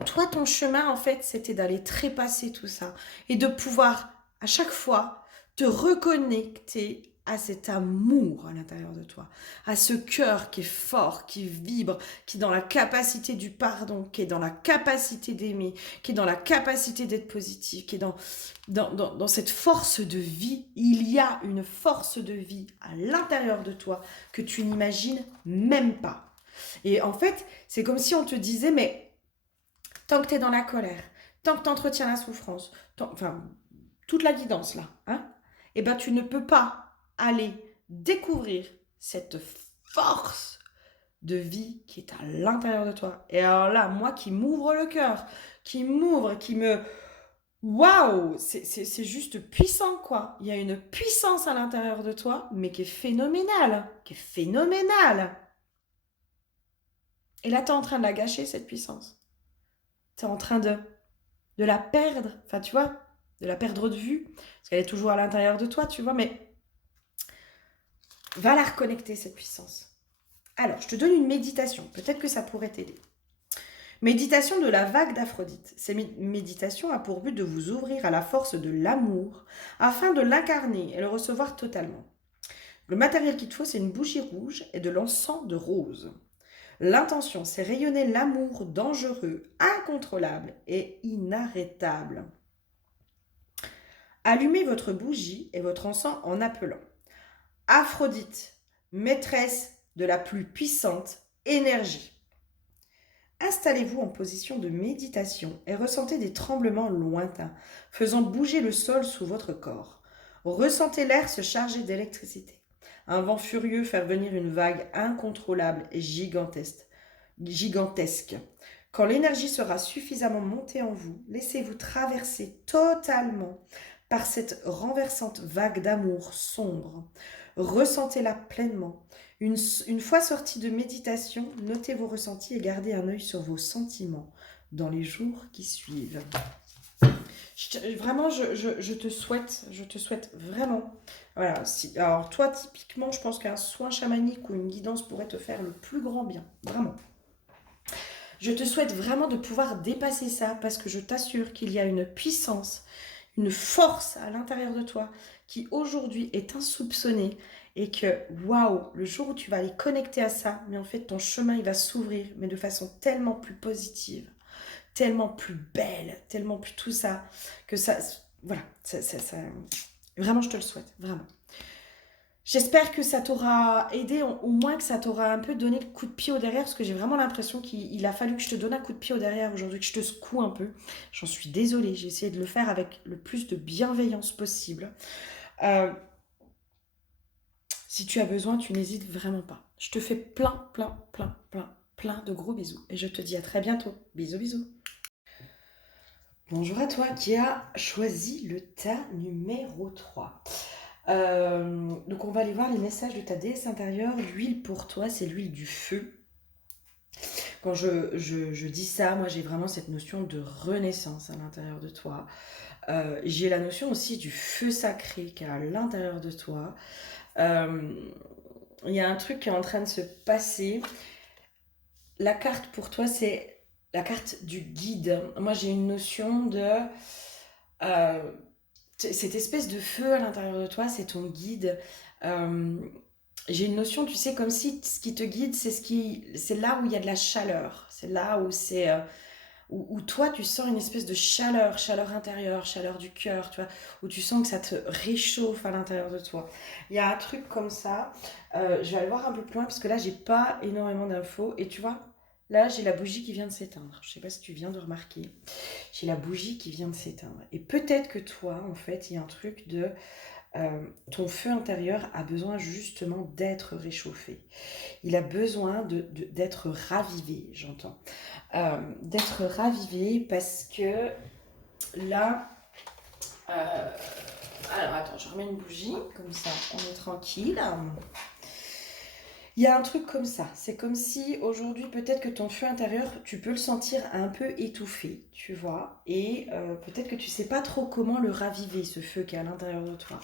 Toi, ton chemin, en fait, c'était d'aller trépasser tout ça. Et de pouvoir, à chaque fois, te reconnecter à cet amour à l'intérieur de toi, à ce cœur qui est fort, qui vibre, qui est dans la capacité du pardon, qui est dans la capacité d'aimer, qui est dans la capacité d'être positif, qui est dans cette force de vie. Il y a une force de vie à l'intérieur de toi que tu n'imagines même pas. Et en fait, c'est comme si on te disait, mais tant que tu es dans la colère, tant que tu entretiens la souffrance, enfin, toute la guidance là, hein, et ben tu ne peux pas aller découvrir cette force de vie qui est à l'intérieur de toi. Et alors là, moi qui m'ouvre le cœur, qui m'ouvre, qui me... Waouh, c'est juste puissant, quoi. Il y a une puissance à l'intérieur de toi, mais qui est phénoménale, qui est phénoménale. Et là, tu es en train de la gâcher, cette puissance. Tu es en train de la perdre, enfin, tu vois, de la perdre de vue, parce qu'elle est toujours à l'intérieur de toi, tu vois, mais va la reconnecter, cette puissance. Alors, je te donne une méditation. Peut-être que ça pourrait t'aider. Méditation de la vague d'Aphrodite. Cette méditation a pour but de vous ouvrir à la force de l'amour afin de l'incarner et le recevoir totalement. Le matériel qu'il te faut, c'est une bougie rouge et de l'encens de rose. L'intention, c'est rayonner l'amour dangereux, incontrôlable et inarrêtable. Allumez votre bougie et votre encens en appelant Aphrodite, maîtresse de la plus puissante énergie. Installez-vous en position de méditation et ressentez des tremblements lointains, faisant bouger le sol sous votre corps. Ressentez l'air se charger d'électricité. Un vent furieux faire venir une vague incontrôlable et gigantesque. Quand l'énergie sera suffisamment montée en vous, laissez-vous traverser totalement par cette renversante vague d'amour sombre. Ressentez-la pleinement. Une fois sorti de méditation, notez vos ressentis et gardez un œil sur vos sentiments dans les jours qui suivent. Vraiment, je te souhaite vraiment. Voilà. Alors toi, typiquement, je pense qu'un soin chamanique ou une guidance pourrait te faire le plus grand bien. Vraiment. Je te souhaite vraiment de pouvoir dépasser ça parce que je t'assure qu'il y a une puissance, une force à l'intérieur de toi qui aujourd'hui est insoupçonnée et que, waouh, le jour où tu vas aller connecter à ça, mais en fait ton chemin il va s'ouvrir, mais de façon tellement plus positive, tellement plus belle, tellement plus tout ça, que ça, voilà, vraiment je te le souhaite, vraiment. J'espère que ça t'aura aidé, au moins que ça t'aura un peu donné le coup de pied au derrière, parce que j'ai vraiment l'impression qu'il a fallu que je te donne un coup de pied au derrière aujourd'hui, que je te secoue un peu. J'en suis désolée, j'ai essayé de le faire avec le plus de bienveillance possible. Si tu as besoin, tu n'hésites vraiment pas. Je te fais plein de gros bisous. Et je te dis à très bientôt. Bisous, bisous. Bonjour à toi qui as choisi le tas numéro 3. Donc on va aller voir les messages de ta déesse intérieure. L'huile pour toi, c'est l'huile du feu. Quand je dis ça, moi j'ai vraiment cette notion de renaissance à l'intérieur de toi. J'ai la notion aussi du feu sacré qui est à l'intérieur de toi. Il y a un truc qui est en train de se passer. La carte pour toi, c'est la carte du guide. Moi j'ai une notion de... cette espèce de feu à l'intérieur de toi, c'est ton guide. J'ai une notion, tu sais, comme si ce qui te guide, c'est là où il y a de la chaleur. C'est là où où toi, tu sens une espèce de chaleur intérieure, chaleur du cœur, tu vois, où tu sens que ça te réchauffe à l'intérieur de toi. Il y a un truc comme ça. Je vais aller voir un peu plus loin parce que là, j'ai pas énormément d'infos. Et tu vois, là, j'ai la bougie qui vient de s'éteindre. Je sais pas si tu viens de remarquer. J'ai la bougie qui vient de s'éteindre. Et peut-être que toi, en fait, il y a un truc de... ton feu intérieur a besoin justement d'être réchauffé. Il a besoin d'être ravivé, j'entends. D'être ravivé parce que là... alors attends, je remets une bougie, comme ça on est tranquille. Il y a un truc comme ça, c'est comme si aujourd'hui peut-être que ton feu intérieur, tu peux le sentir un peu étouffé, tu vois, et peut-être que tu sais pas trop comment le raviver, ce feu qui est à l'intérieur de toi.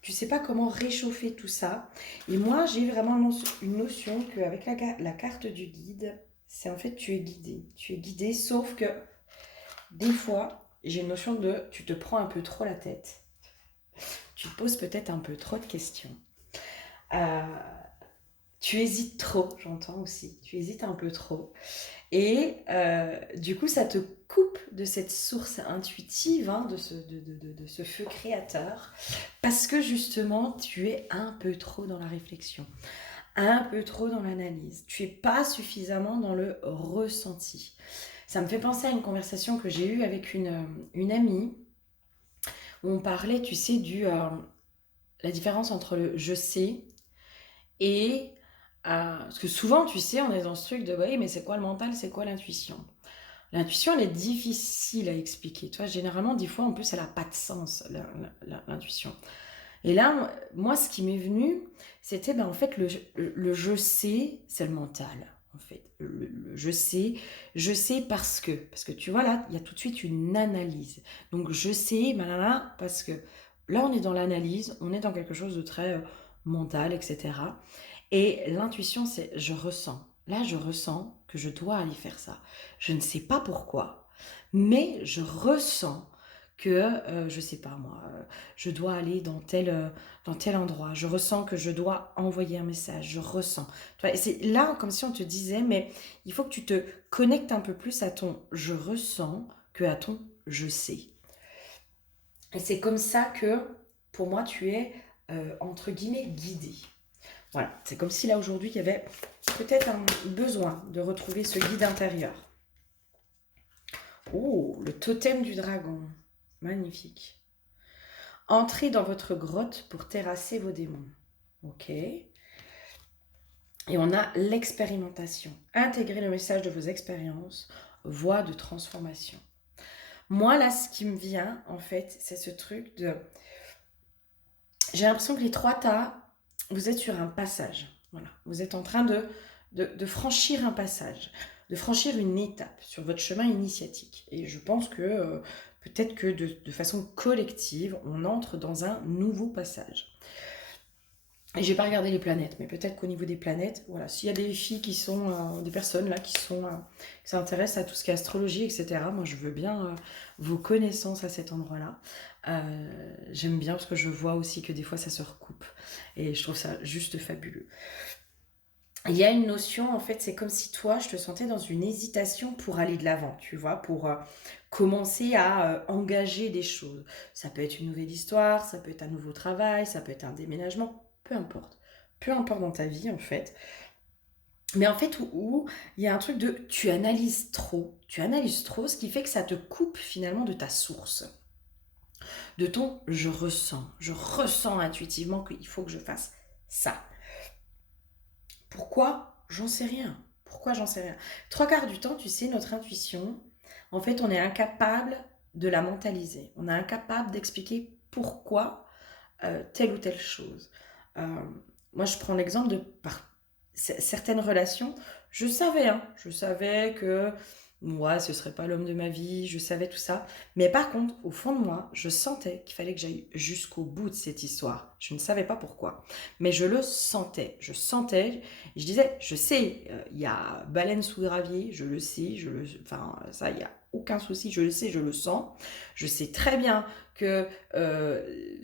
Tu sais pas comment réchauffer tout ça. Et moi, j'ai vraiment une notion qu'avec la carte du guide, c'est en fait tu es guidé. Tu es guidé, sauf que des fois, j'ai une notion de tu te prends un peu trop la tête. Tu te poses peut-être un peu trop de questions. Tu hésites trop, j'entends aussi. Tu hésites un peu trop. Et du coup, ça te coupe de cette source intuitive, hein, de ce feu créateur, parce que justement, tu es un peu trop dans la réflexion, un peu trop dans l'analyse. Tu n'es pas suffisamment dans le ressenti. Ça me fait penser à une conversation que j'ai eue avec une amie, où on parlait, tu sais, la différence entre le je sais et... parce que souvent, tu sais, on est dans ce truc de oui, mais c'est quoi le mental, c'est quoi l'intuition? L'intuition, elle est difficile à expliquer. Tu vois, généralement, des fois, en plus, elle n'a pas de sens, l'intuition. Et là, moi, ce qui m'est venu, c'était, en fait, le je sais, c'est le mental, en fait. Le je sais parce que tu vois, là, il y a tout de suite une analyse. Donc, je sais, parce que là, on est dans l'analyse, on est dans quelque chose de très mental, etc. Et l'intuition, c'est je ressens. Là, je ressens que je dois aller faire ça. Je ne sais pas pourquoi, mais je ressens que, je sais pas moi, je dois aller dans tel endroit. Je ressens que je dois envoyer un message. Je ressens. Tu vois, et c'est là comme si on te disait, mais il faut que tu te connectes un peu plus à ton je ressens que à ton je sais. Et c'est comme ça que, pour moi, tu es, entre guillemets, guidé. Voilà, c'est comme si là aujourd'hui il y avait peut-être un besoin de retrouver ce guide intérieur. Oh, le totem du dragon. Magnifique. Entrez dans votre grotte pour terrasser vos démons. Ok. Et on a l'expérimentation. Intégrez le message de vos expériences, voie de transformation. Moi, là, ce qui me vient, en fait, c'est ce truc de... J'ai l'impression que les trois tas, vous êtes sur un passage. Voilà. Vous êtes en train de franchir un passage, de franchir une étape sur votre chemin initiatique. Et je pense que peut-être que de façon collective, on entre dans un nouveau passage. Et j'ai pas regardé les planètes, mais peut-être qu'au niveau des planètes, voilà, s'il y a des filles qui sont, des personnes là qui s'intéressent à tout ce qui est astrologie, etc. Moi, je veux bien vos connaissances à cet endroit-là. J'aime bien parce que je vois aussi que des fois ça se recoupe, et je trouve ça juste fabuleux. Il y a une notion, en fait, c'est comme si toi, je te sentais dans une hésitation pour aller de l'avant, tu vois, pour commencer à engager des choses. Ça peut être une nouvelle histoire, ça peut être un nouveau travail, ça peut être un déménagement, peu importe. Peu importe dans ta vie, en fait. Mais en fait, où il y a un truc de tu analyses trop, ce qui fait que ça te coupe finalement de ta source, de ton je ressens intuitivement qu'il faut que je fasse ça. Pourquoi? J'en sais rien. Pourquoi? J'en sais rien. Trois quarts du temps, tu sais, notre intuition, en fait, on est incapable de la mentaliser. On est incapable d'expliquer pourquoi telle ou telle chose. Euh, Moi, je prends l'exemple de certaines relations. Je savais que moi, ce serait pas l'homme de ma vie, je savais tout ça. Mais par contre, au fond de moi, je sentais qu'il fallait que j'aille jusqu'au bout de cette histoire. Je ne savais pas pourquoi, mais je le sentais. Je sentais, et je disais, je sais, il y a baleine sous gravier, je le sais, enfin, ça, il n'y a aucun souci, je le sais, je le sens. Je sais très bien que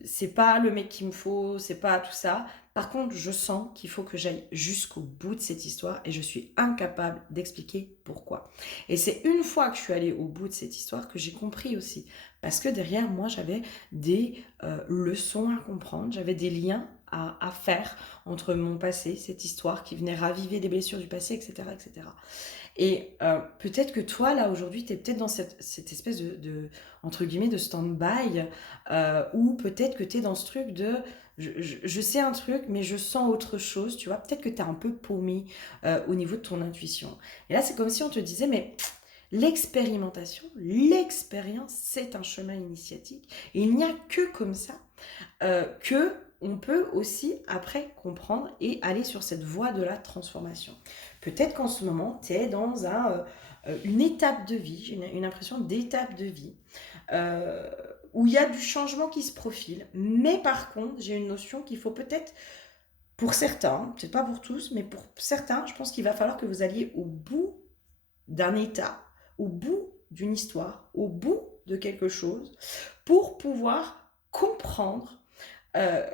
c'est pas le mec qu'il me faut, c'est pas tout ça. Par contre, je sens qu'il faut que j'aille jusqu'au bout de cette histoire et je suis incapable d'expliquer pourquoi. Et c'est une fois que je suis allée au bout de cette histoire que j'ai compris aussi. Parce que derrière moi, j'avais des leçons à comprendre, j'avais des liens à faire entre mon passé, cette histoire qui venait raviver des blessures du passé, etc. etc. Et peut-être que toi, là, aujourd'hui, tu es peut-être dans cette espèce entre guillemets, de stand-by, ou peut-être que tu es dans ce truc de, je sais un truc, mais je sens autre chose, tu vois. Peut-être que tu es un peu paumé au niveau de ton intuition. Et là, c'est comme si on te disait, mais l'expérimentation, l'expérience, c'est un chemin initiatique. Et il n'y a que comme ça que on peut aussi après comprendre et aller sur cette voie de la transformation. Peut-être qu'en ce moment, tu es dans une étape de vie, j'ai une impression d'étape de vie, euh, où il y a du changement qui se profile. Mais par contre, j'ai une notion qu'il faut peut-être, pour certains, c'est pas pour tous, mais pour certains, je pense qu'il va falloir que vous alliez au bout d'un état, au bout d'une histoire, au bout de quelque chose, pour pouvoir comprendre euh,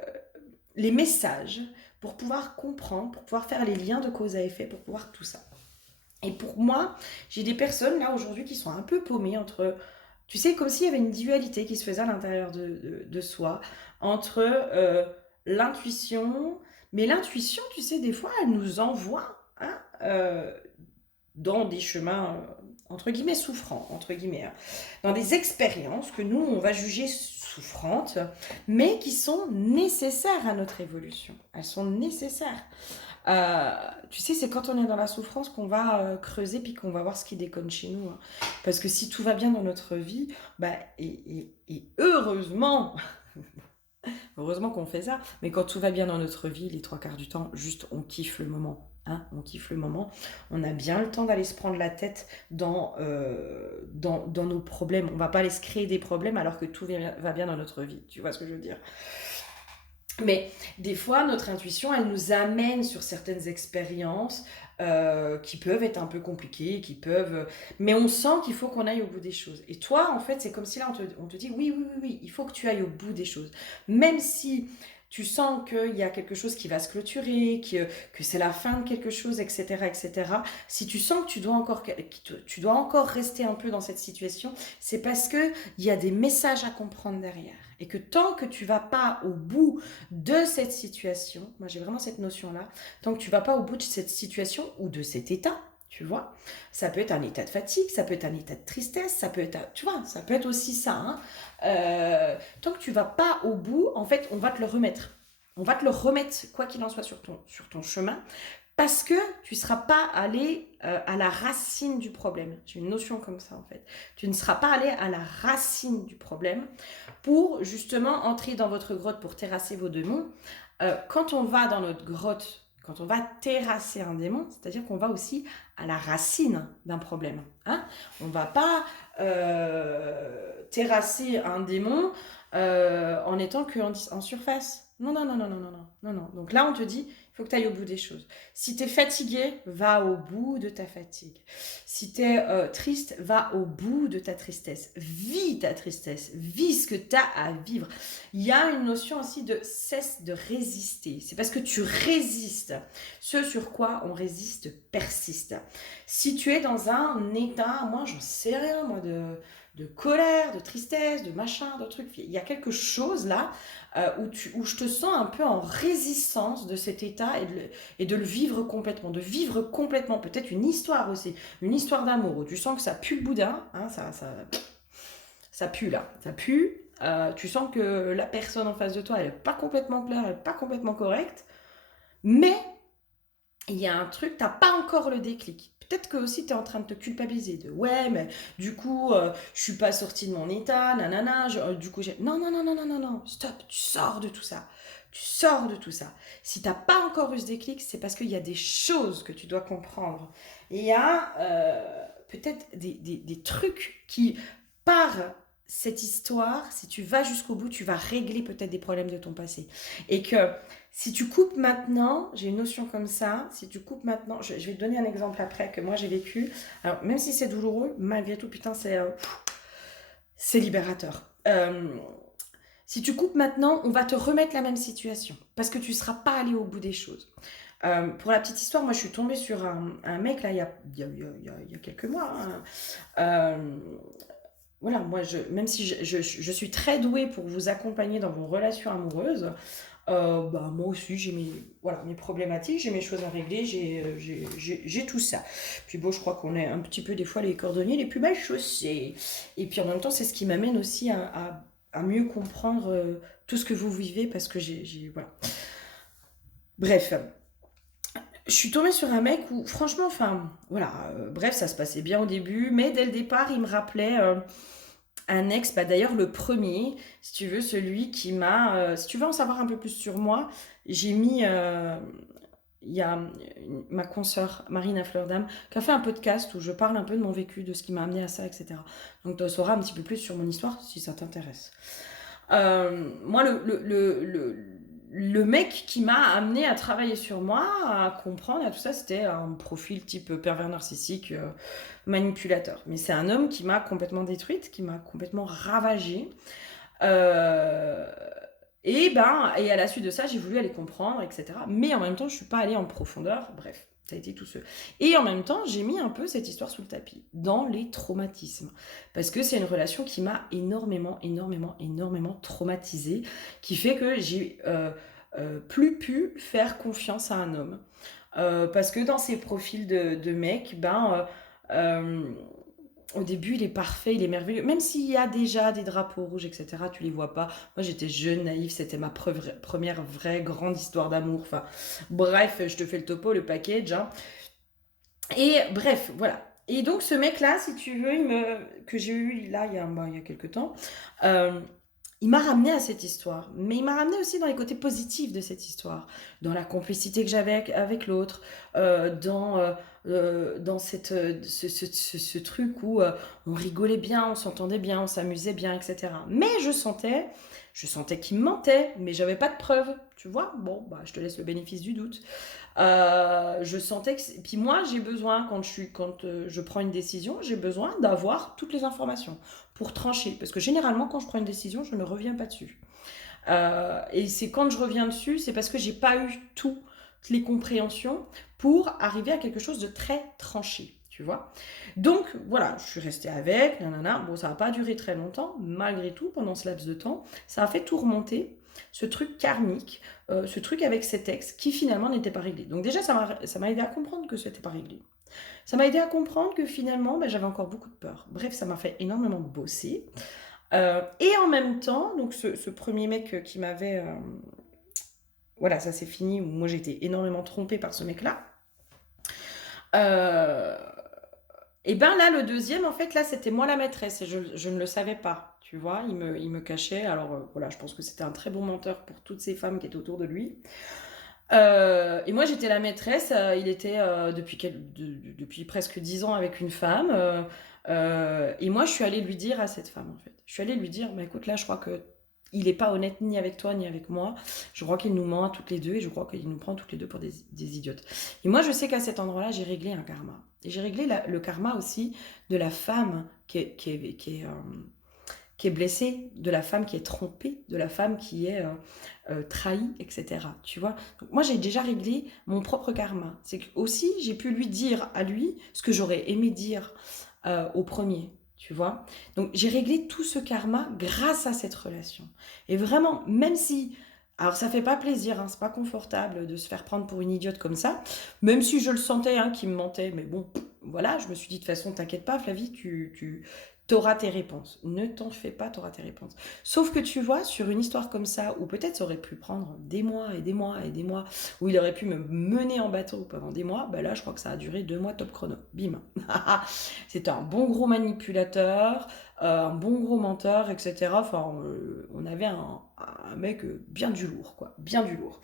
les messages, pour pouvoir comprendre, pour pouvoir faire les liens de cause à effet, pour pouvoir tout ça. Et pour moi, j'ai des personnes là aujourd'hui qui sont un peu paumées entre, tu sais, comme s'il y avait une dualité qui se faisait à l'intérieur de soi, entre l'intuition, mais l'intuition, tu sais, des fois, elle nous envoie dans des chemins, entre guillemets, souffrants, entre guillemets, hein, dans des expériences que nous, on va juger souffrantes, mais qui sont nécessaires à notre évolution. Elles sont nécessaires. Tu sais, c'est quand on est dans la souffrance qu'on va creuser puis qu'on va voir ce qui déconne chez nous, hein. Parce que si tout va bien dans notre vie, bah, et heureusement, heureusement qu'on fait ça, mais quand tout va bien dans notre vie, les trois quarts du temps, juste on kiffe le moment. Hein, on kiffe le moment. On a bien le temps d'aller se prendre la tête dans nos problèmes. On va pas aller se créer des problèmes alors que tout va bien dans notre vie. Tu vois ce que je veux dire? Mais des fois, notre intuition, elle nous amène sur certaines expériences qui peuvent être un peu compliquées, mais on sent qu'il faut qu'on aille au bout des choses. Et toi, en fait, c'est comme si là, on te dit, oui, oui, oui, oui, il faut que tu ailles au bout des choses. Même si tu sens qu'il y a quelque chose qui va se clôturer, que c'est la fin de quelque chose, etc., etc., si tu sens que tu dois encore rester un peu dans cette situation, c'est parce qu'il y a des messages à comprendre derrière. Et que tant que tu vas pas au bout de cette situation, moi j'ai vraiment cette notion-là, tant que tu vas pas au bout de cette situation ou de cet état, tu vois, ça peut être un état de fatigue, ça peut être un état de tristesse, ça peut être, tu vois, ça peut être aussi ça. Hein. Tant que tu vas pas au bout, en fait, on va te le remettre. On va te le remettre, quoi qu'il en soit, sur ton chemin, parce que tu ne seras pas allé à la racine du problème. J'ai une notion comme ça, en fait. Tu ne seras pas allé à la racine du problème pour justement entrer dans votre grotte pour terrasser vos démons. Quand on va dans notre grotte, quand on va terrasser un démon, c'est-à-dire qu'on va aussi à la racine d'un problème. Hein. On ne va pas terrasser un démon en étant qu'en surface. Non, non, non, non, non, non, non, non, non. Donc là, on te dit, il faut que tu ailles au bout des choses. Si tu es fatigué, va au bout de ta fatigue. Si tu es triste, va au bout de ta tristesse. Vis ta tristesse. Vis ce que tu as à vivre. Il y a une notion aussi de cesse de résister. C'est parce que tu résistes. Ce sur quoi on résiste persiste. Si tu es dans un état, moi, je sais rien, moi, de colère, de tristesse, de machin, de trucs. Il y a quelque chose là où je te sens un peu en résistance de cet état et de le vivre complètement. De vivre complètement, peut-être une histoire aussi, une histoire d'amour où tu sens que ça pue le boudin, hein, ça pue là, ça pue. Tu sens que la personne en face de toi, elle n'est pas complètement claire, elle n'est pas complètement correcte, mais il y a un truc, t'as pas encore le déclic. Peut-être que aussi tu es en train de te culpabiliser de ouais, mais du coup, je suis pas sortie de mon état, nanana, du coup j'ai. Non, non, non, non, non, non, non, stop, tu sors de tout ça. Tu sors de tout ça. Si t'as pas encore eu ce déclic, c'est parce qu'il y a des choses que tu dois comprendre. Et il y a peut-être des trucs qui, par cette histoire, si tu vas jusqu'au bout, tu vas régler peut-être des problèmes de ton passé. Et que si tu coupes maintenant, j'ai une notion comme ça, si tu coupes maintenant, je vais te donner un exemple après que moi j'ai vécu. Alors, même si c'est douloureux, malgré tout, putain, c'est libérateur. Si tu coupes maintenant, on va te remettre la même situation parce que tu ne seras pas allé au bout des choses. Pour la petite histoire, moi je suis tombée sur un mec là il y a quelques mois. Hein. Voilà, moi, même si je suis très douée pour vous accompagner dans vos relations amoureuses, bah, moi aussi, j'ai mes problématiques, j'ai mes choses à régler, j'ai tout ça. Puis bon, je crois qu'on est un petit peu des fois les cordonniers les plus mal chaussés. Et puis en même temps, c'est ce qui m'amène aussi à mieux comprendre tout ce que vous vivez parce que voilà. Bref, je suis tombée sur un mec où, franchement, enfin, voilà, bref, ça se passait bien au début, mais dès le départ, il me rappelait un ex, bah d'ailleurs le premier, si tu veux, celui qui m'a... si tu veux en savoir un peu plus sur moi, j'ai mis... il y a ma consoeur Marina Fleurdam qui a fait un podcast où je parle un peu de mon vécu, de ce qui m'a amené à ça, etc. Donc tu sauras un petit peu plus sur mon histoire si ça t'intéresse. Moi, le mec qui m'a amené à travailler sur moi, à comprendre, à tout ça, c'était un profil type pervers narcissique, manipulateur. Mais c'est un homme qui m'a complètement détruite, qui m'a complètement ravagée. Euh, et à la suite de ça, j'ai voulu aller comprendre, etc. Mais en même temps, je suis pas allée en profondeur. Bref, ça a été tout seul. Et en même temps, j'ai mis un peu cette histoire sous le tapis, dans les traumatismes. Parce que c'est une relation qui m'a énormément, énormément, énormément traumatisée, qui fait que j'ai plus pu faire confiance à un homme. Parce que dans ces profils de mecs, au début, il est parfait, il est merveilleux. Même s'il y a déjà des drapeaux rouges, etc., tu les vois pas. Moi, j'étais jeune, naïve, c'était ma première vraie grande histoire d'amour. Enfin, bref, je te fais le topo, le package. Hein. Et bref, voilà. Et donc, ce mec-là, si tu veux, que j'ai eu là, il y a quelques temps, euh, il m'a ramené à cette histoire. Mais il m'a ramené aussi dans les côtés positifs de cette histoire. Dans la complicité que j'avais avec l'autre, dans dans ce truc où on rigolait bien, on s'entendait bien, on s'amusait bien, etc. Mais je sentais qu'il me mentait, mais j'avais pas de preuves, tu vois. Bon, bah, je te laisse le bénéfice du doute. Je sentais que... Puis moi, j'ai besoin, quand je prends une décision, j'ai besoin d'avoir toutes les informations pour trancher. Parce que généralement, quand je prends une décision, je ne reviens pas dessus. Et c'est quand je reviens dessus, c'est parce que j'ai pas eu toutes les compréhensions pour arriver à quelque chose de très tranché, tu vois. Donc voilà, je suis restée avec, nanana. Bon, ça n'a pas duré très longtemps, malgré tout, pendant ce laps de temps, ça a fait tout remonter, ce truc karmique, ce truc avec cet ex qui finalement n'était pas réglé. Donc déjà, ça m'a aidé à comprendre que ce n'était pas réglé. Ça m'a aidé à comprendre que finalement, ben, j'avais encore beaucoup de peur. Bref, ça m'a fait énormément bosser. Et en même temps, donc ce premier mec qui m'avait... voilà, ça s'est fini, où moi j'étais énormément trompée par ce mec-là. Euh, et ben là, le deuxième, en fait, là, c'était moi la maîtresse et je ne le savais pas, tu vois, il me cachait. Alors voilà, je pense que c'était un très bon menteur pour toutes ces femmes qui étaient autour de lui. Et moi, j'étais la maîtresse. Il était depuis presque 10 ans avec une femme. Et moi, je suis allée lui dire à cette femme, en fait. Je suis allée lui dire, bah, écoute, là, je crois que il n'est pas honnête ni avec toi ni avec moi. Je crois qu'il nous ment à toutes les deux et je crois qu'il nous prend toutes les deux pour des idiotes. Et moi, je sais qu'à cet endroit-là, j'ai réglé un karma. Et j'ai réglé le karma aussi de la femme qui est blessée, de la femme qui est trompée, de la femme qui est trahie, etc. Tu vois. Donc, moi, j'ai déjà réglé mon propre karma. C'est que aussi, j'ai pu lui dire à lui ce que j'aurais aimé dire au premier. Tu vois. Donc, j'ai réglé tout ce karma grâce à cette relation. Et vraiment, même si... Alors, ça fait pas plaisir, hein, c'est pas confortable de se faire prendre pour une idiote comme ça, même si je le sentais, hein, qu'il me mentait. Mais bon, voilà, je me suis dit, de toute façon, t'inquiète pas, Flavie, t'auras tes réponses. Ne t'en fais pas, t'auras tes réponses. Sauf que tu vois, sur une histoire comme ça, où peut-être ça aurait pu prendre des mois et des mois et des mois, où il aurait pu me mener en bateau pendant des mois, bah là, je crois que ça a duré 2 mois top chrono. Bim. C'était un bon gros manipulateur, un bon gros menteur, etc. Enfin, on avait un mec bien du lourd, quoi. Bien du lourd.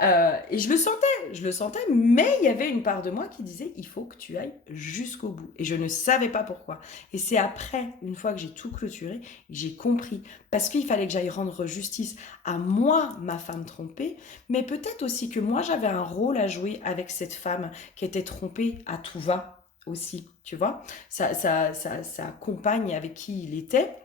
Et je le sentais, mais il y avait une part de moi qui disait, il faut que tu ailles jusqu'au bout. Et je ne savais pas pourquoi. Et c'est après, une fois que j'ai tout clôturé, que j'ai compris. Parce qu'il fallait que j'aille rendre justice à moi, ma femme trompée, mais peut-être aussi que moi, j'avais un rôle à jouer avec cette femme qui était trompée à tout va aussi, tu vois. Sa compagne avec qui il était,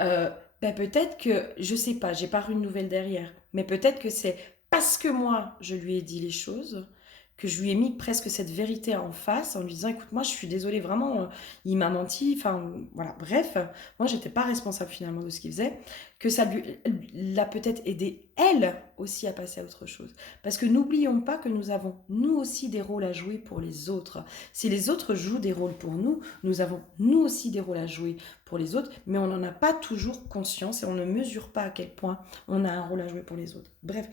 euh, ben peut-être que, je sais pas, j'ai pas une nouvelle derrière, mais peut-être que c'est parce que moi, je lui ai dit les choses, que je lui ai mis presque cette vérité en face en lui disant, écoute, moi, je suis désolée, vraiment, il m'a menti, enfin, voilà, bref, moi, j'étais pas responsable finalement de ce qu'il faisait, que ça l'a peut-être aidé, elle aussi, à passer à autre chose. Parce que n'oublions pas que nous avons, nous aussi, des rôles à jouer pour les autres. Si les autres jouent des rôles pour nous, nous avons, nous aussi, des rôles à jouer pour les autres, mais on n'en a pas toujours conscience et on ne mesure pas à quel point on a un rôle à jouer pour les autres. Bref,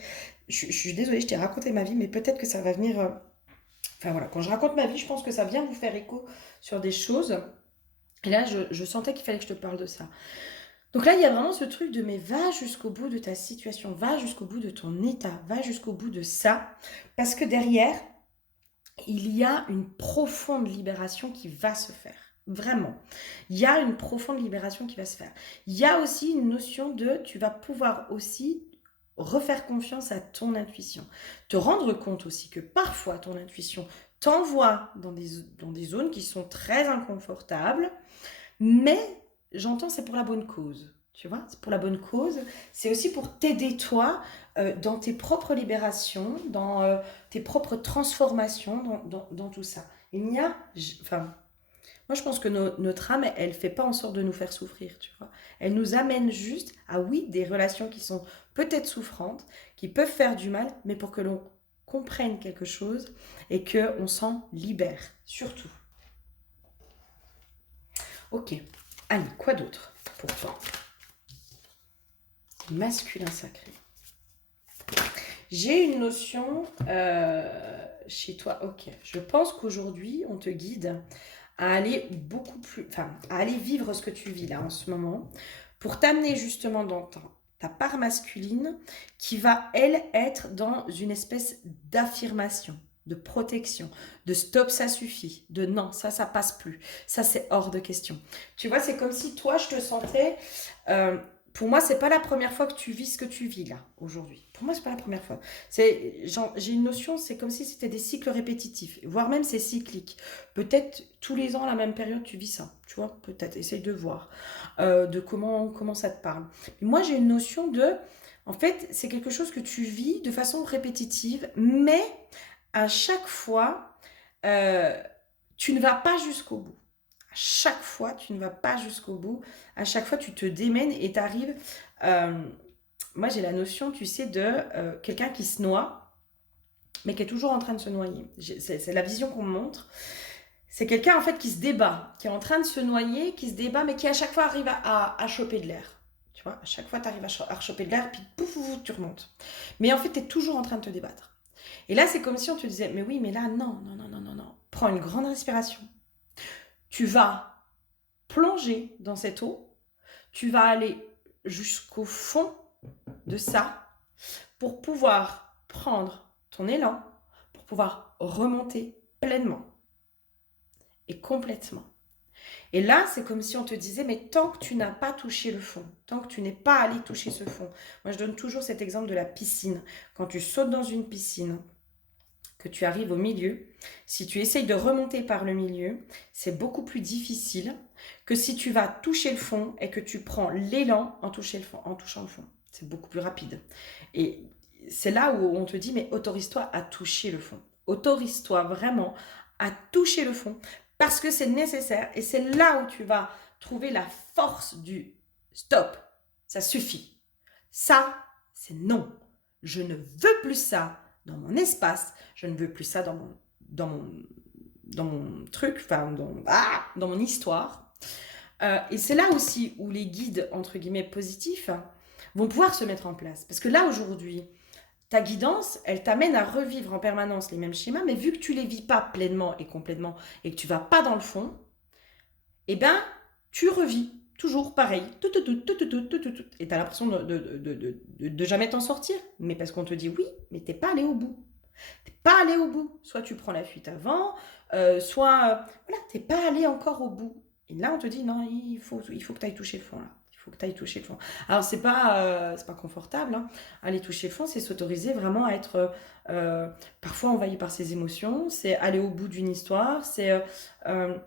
je suis désolée, je t'ai raconté ma vie, mais peut-être que ça va venir... Enfin voilà, quand je raconte ma vie, je pense que ça vient vous faire écho sur des choses. Et là, je sentais qu'il fallait que je te parle de ça. Donc là, il y a vraiment ce truc de mais va jusqu'au bout de ta situation, va jusqu'au bout de ton état, va jusqu'au bout de ça. Parce que derrière, il y a une profonde libération qui va se faire. Vraiment. Il y a une profonde libération qui va se faire. Il y a aussi une notion de, tu vas pouvoir aussi refaire confiance à ton intuition. Te rendre compte aussi que parfois ton intuition t'envoie dans des zones qui sont très inconfortables, mais j'entends c'est pour la bonne cause. Tu vois, c'est pour la bonne cause. C'est aussi pour t'aider toi dans tes propres libérations, dans tes propres transformations, dans tout ça. Il n'y a, enfin, moi je pense que notre âme, elle fait pas en sorte de nous faire souffrir, tu vois. Elle nous amène juste à oui des relations qui sont peut-être souffrantes, qui peuvent faire du mal, mais pour que l'on comprenne quelque chose et que on s'en libère, surtout. Ok. Allez, quoi d'autre pour toi? Masculin sacré. J'ai une notion chez toi. Ok. Je pense qu'aujourd'hui, on te guide à aller beaucoup plus, enfin, à aller vivre ce que tu vis là en ce moment, pour t'amener justement dans ta part masculine qui va, elle, être dans une espèce d'affirmation. de protection, de stop, ça suffit, de non, ça passe plus, ça c'est hors de question. Tu vois, c'est comme si toi, je te sentais, euh, pour moi, c'est pas la première fois que tu vis ce que tu vis là, aujourd'hui. Pour moi, c'est pas la première fois. J'ai une notion, c'est comme si c'était des cycles répétitifs, voire même c'est cyclique. Peut-être tous les ans, à la même période, tu vis ça, tu vois, peut-être, essaye de voir, de comment ça te parle. Mais moi, j'ai une notion de, en fait, c'est quelque chose que tu vis de façon répétitive, mais à chaque fois, euh, tu ne vas pas jusqu'au bout. À chaque fois, tu ne vas pas jusqu'au bout. À chaque fois, tu te démènes et tu arrives. euh, Moi, j'ai la notion, tu sais, de quelqu'un qui se noie, mais qui est toujours en train de se noyer. C'est la vision qu'on me montre. C'est quelqu'un, en fait, qui se débat, qui est en train de se noyer, qui se débat, mais qui à chaque fois arrive à choper de l'air. Tu vois, à chaque fois, tu arrives à choper de l'air, puis pouf, pouf, pouf, tu remontes. Mais en fait, tu es toujours en train de te débattre. Et là, c'est comme si on te disait, mais oui, mais là, non, non, non, non, non, non. Prends une grande respiration. Tu vas plonger dans cette eau. Tu vas aller jusqu'au fond de ça pour pouvoir prendre ton élan, pour pouvoir remonter pleinement et complètement. Et là, c'est comme si on te disait, mais tant que tu n'as pas touché le fond, tant que tu n'es pas allé toucher ce fond, moi je donne toujours cet exemple de la piscine. Quand tu sautes dans une piscine, que tu arrives au milieu, si tu essayes de remonter par le milieu, c'est beaucoup plus difficile que si tu vas toucher le fond et que tu prends l'élan en touchant le fond. C'est beaucoup plus rapide. Et c'est là où on te dit, mais autorise-toi à toucher le fond. Autorise-toi vraiment à toucher le fond parce que c'est nécessaire et c'est là où tu vas trouver la force du stop. Ça suffit. Ça, c'est non. Je ne veux plus ça dans mon espace. Je ne veux plus ça dans mon, dans mon truc, enfin, dans mon histoire. Et c'est là aussi où les guides, entre guillemets, positifs vont pouvoir se mettre en place. Parce que là, aujourd'hui, ta guidance, elle t'amène à revivre en permanence les mêmes schémas, mais vu que tu les vis pas pleinement et complètement et que tu vas pas dans le fond, eh ben, tu revis toujours pareil. Et tu as l'impression de jamais t'en sortir. Mais parce qu'on te dit oui, mais t'es pas allé au bout. T'es pas allé au bout. Soit tu prends la fuite avant, soit voilà, t'es pas allé encore au bout. Et là, on te dit non, il faut que tu ailles toucher le fond là. Il faut que tu ailles toucher le fond. Alors, c'est pas confortable. Hein. Aller toucher le fond, c'est s'autoriser vraiment à être parfois envahi par ses émotions. C'est aller au bout d'une histoire. Euh,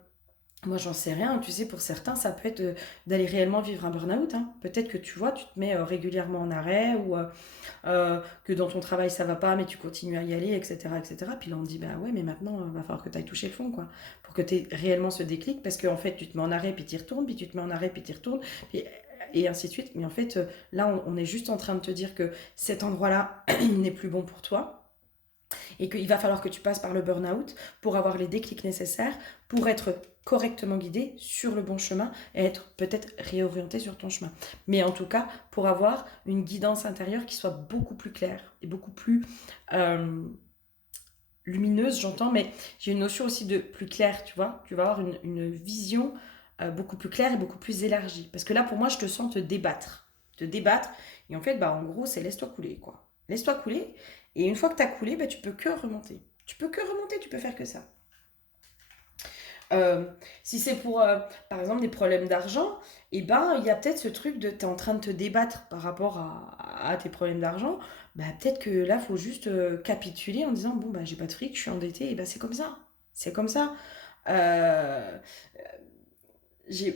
Moi, j'en sais rien. Tu sais, pour certains, ça peut être d'aller réellement vivre un burn-out. Hein. Peut-être que tu vois, tu te mets régulièrement en arrêt ou que dans ton travail, ça va pas, mais tu continues à y aller, etc., etc. Puis là, on te dit, bah ouais, mais maintenant, il va falloir que tu ailles toucher le fond, quoi. Pour que tu aies réellement ce déclic. Parce qu'en fait, tu te mets en arrêt, puis tu y retournes, puis tu te mets en arrêt, puis tu y retournes, et ainsi de suite. Mais en fait, là, on est juste en train de te dire que cet endroit-là, il n'est plus bon pour toi et qu'il va falloir que tu passes par le burn-out pour avoir les déclics nécessaires, pour être correctement guidé sur le bon chemin et être peut-être réorienté sur ton chemin. Mais en tout cas, pour avoir une guidance intérieure qui soit beaucoup plus claire et beaucoup plus lumineuse, j'entends, mais j'ai une notion aussi de plus claire, tu vois. Tu vas avoir une vision beaucoup plus claire et beaucoup plus élargie. Parce que là, pour moi, je te sens te débattre. Te débattre. Et en fait, bah, en gros, c'est laisse-toi couler, quoi. Laisse-toi couler. Et une fois que tu as coulé, bah, tu peux que remonter. Tu peux que remonter, tu peux faire que ça. Euh, Si c'est pour, par exemple, des problèmes d'argent, eh ben, il y a peut-être ce truc de, tu es en train de te débattre par rapport à tes problèmes d'argent, bah, peut-être que là, il faut juste capituler en disant, bon, bah, j'ai pas de fric, je suis endettée, et bah, c'est comme ça. C'est comme ça. Euh,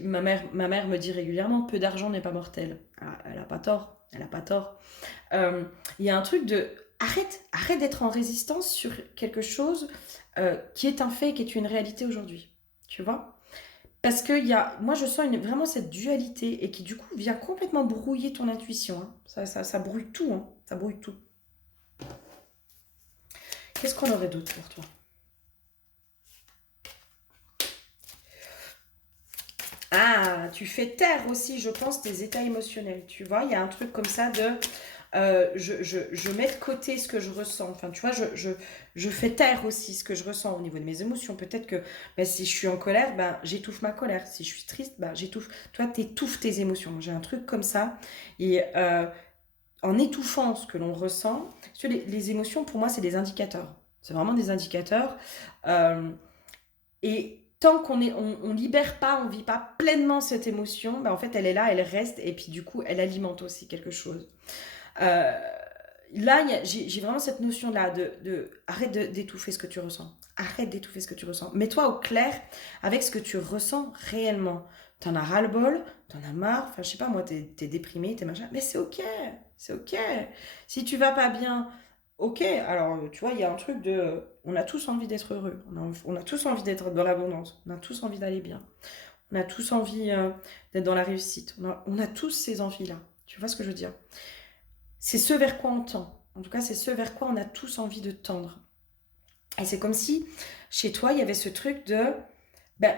ma mère me dit régulièrement, peu d'argent n'est pas mortel. Ah, elle a pas tort. Elle a pas tort. Euh, Il y a un truc de, arrête d'être en résistance sur quelque chose qui est un fait, qui est une réalité aujourd'hui. Tu vois? Parce que moi, je sens vraiment cette dualité et qui, du coup, vient complètement brouiller ton intuition. Hein. Ça brouille tout. Hein. Ça brouille tout. Qu'est-ce qu'on aurait d'autre pour toi? Ah, tu fais taire aussi, je pense, tes états émotionnels. Tu vois, il y a un truc comme ça de je mets de côté ce que je ressens. Enfin, tu vois, je fais taire aussi ce que je ressens au niveau de mes émotions. Peut-être que ben, si je suis en colère, ben, j'étouffe ma colère. Si je suis triste, ben, j'étouffe. Toi, t'étouffes tes émotions. J'ai un truc comme ça. Et en étouffant ce que l'on ressent, parce que les émotions, pour moi, c'est des indicateurs. C'est vraiment des indicateurs. Euh, et tant on libère pas, on vit pas pleinement cette émotion, bah, en fait, elle est là, elle reste, et puis du coup, elle alimente aussi quelque chose. Euh, Là, j'ai vraiment cette notion-là arrête d'étouffer ce que tu ressens. Arrête d'étouffer ce que tu ressens. Mets-toi au clair avec ce que tu ressens réellement. T'en as ras-le-bol, t'en as marre, enfin je sais pas moi, t'es déprimé, t'es machin, mais c'est ok. Si tu vas pas bien, ok, alors tu vois, il y a un truc on a tous envie d'être heureux, on a tous envie d'être dans l'abondance, on a tous envie d'aller bien, on a tous envie d'être dans la réussite, on a tous ces envies-là, tu vois ce que je veux dire? C'est ce vers quoi on tend. En tout cas, c'est ce vers quoi on a tous envie de tendre. Et c'est comme si, chez toi, il y avait ce truc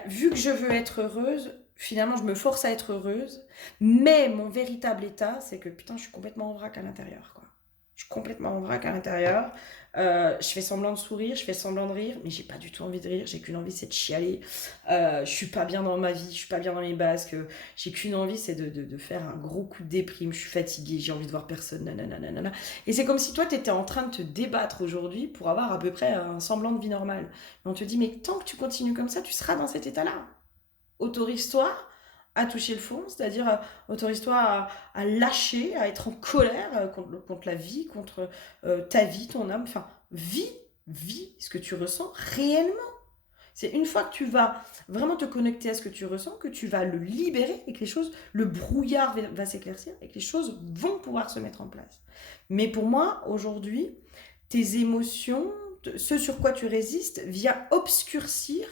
vu que je veux être heureuse, finalement, je me force à être heureuse, mais mon véritable état, c'est que, putain, je suis complètement en vrac à l'intérieur, quoi. Je suis complètement en vrac à l'intérieur. Je fais semblant de sourire, je fais semblant de rire, mais j'ai pas du tout envie de rire. J'ai qu'une envie, c'est de chialer. Je suis pas bien dans ma vie, je suis pas bien dans mes basques. J'ai qu'une envie, c'est de faire un gros coup de déprime. Je suis fatiguée, j'ai envie de voir personne. Nanana, nanana. Et c'est comme si toi, tu étais en train de te débattre aujourd'hui pour avoir à peu près un semblant de vie normale. Mais on te dit, mais tant que tu continues comme ça, tu seras dans cet état-là. Autorise-toi à toucher le fond, c'est-à-dire autorise-toi à lâcher, à être en colère contre la vie, contre ta vie, ton âme, enfin, vis ce que tu ressens réellement. C'est une fois que tu vas vraiment te connecter à ce que tu ressens, que tu vas le libérer et que les choses, le brouillard va s'éclaircir et que les choses vont pouvoir se mettre en place. Mais pour moi, aujourd'hui, tes émotions, ce sur quoi tu résistes, vient obscurcir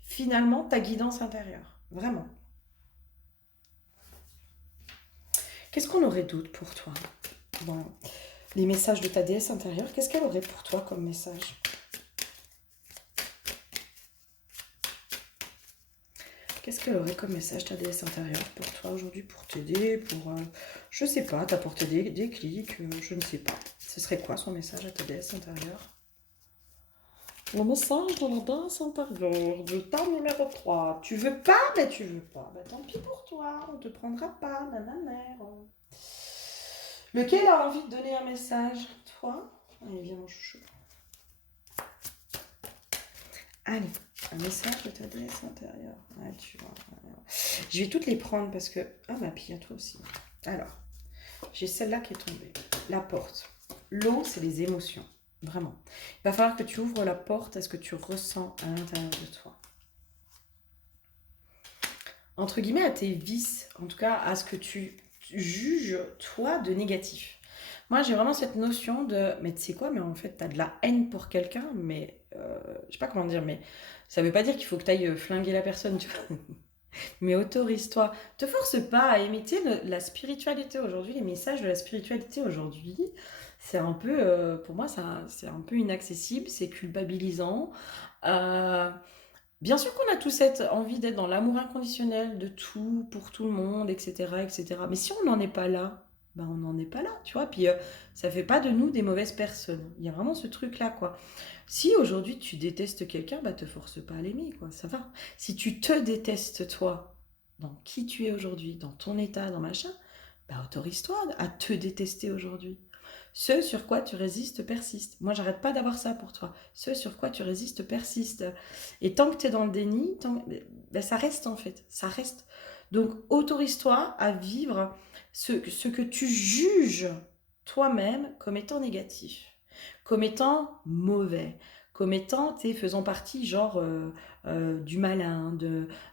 finalement ta guidance intérieure. Vraiment. Qu'est-ce qu'on aurait d'autre pour toi dans les messages de ta déesse intérieure? Qu'est-ce qu'elle aurait pour toi comme message? Qu'est-ce qu'elle aurait comme message ta déesse intérieure pour toi aujourd'hui, pour t'aider, je sais pas, t'apporter des clics, je ne sais pas. Ce serait quoi son message à ta déesse intérieure? Le message de la déesse intérieure, du temps numéro 3. Tu veux pas? Ben tu veux pas. Ben tant pis pour toi, on te prendra pas, nanana. Lequel a envie de donner un message? Toi? Allez, viens mon chouchou. Allez, un message de ta déesse intérieure. Ouais, tu vois. Je vais toutes les prendre parce que... Ah, ma puis il y a toi aussi. Alors, j'ai celle-là qui est tombée. La porte. L'eau, c'est les émotions. Vraiment. Il va falloir que tu ouvres la porte à ce que tu ressens à l'intérieur de toi. Entre guillemets, à tes vices. En tout cas, à ce que tu juges, toi, de négatif. Moi, j'ai vraiment cette notion de... Mais tu sais quoi, mais en fait, t'as de la haine pour quelqu'un, mais... je sais pas comment dire, mais ça veut pas dire qu'il faut que t'ailles flinguer la personne, tu vois. Mais autorise-toi. Te force pas à imiter la spiritualité aujourd'hui, les messages de la spiritualité aujourd'hui. C'est un peu, pour moi, c'est un peu inaccessible, c'est culpabilisant. Euh, Bien sûr qu'on a tous cette envie d'être dans l'amour inconditionnel de tout, pour tout le monde, etc., etc. Mais si on n'en est pas là, ben on n'en est pas là, tu vois. Puis ça fait pas de nous des mauvaises personnes. Il y a vraiment ce truc-là, quoi. Si aujourd'hui tu détestes quelqu'un, bah te force pas à l'aimer, quoi. Ça va. Si tu te détestes toi, dans qui tu es aujourd'hui, dans ton état, dans machin, bah autorise-toi à te détester aujourd'hui. Ce sur quoi tu résistes persiste. Moi, j'arrête pas d'avoir ça pour toi. Ce sur quoi tu résistes persiste. Et tant que tu es dans le déni, ben, ça reste en fait. Ça reste. Donc, autorise-toi à vivre ce que tu juges toi-même comme étant négatif, comme étant mauvais, comme étant, tu sais, faisant partie genre du malin,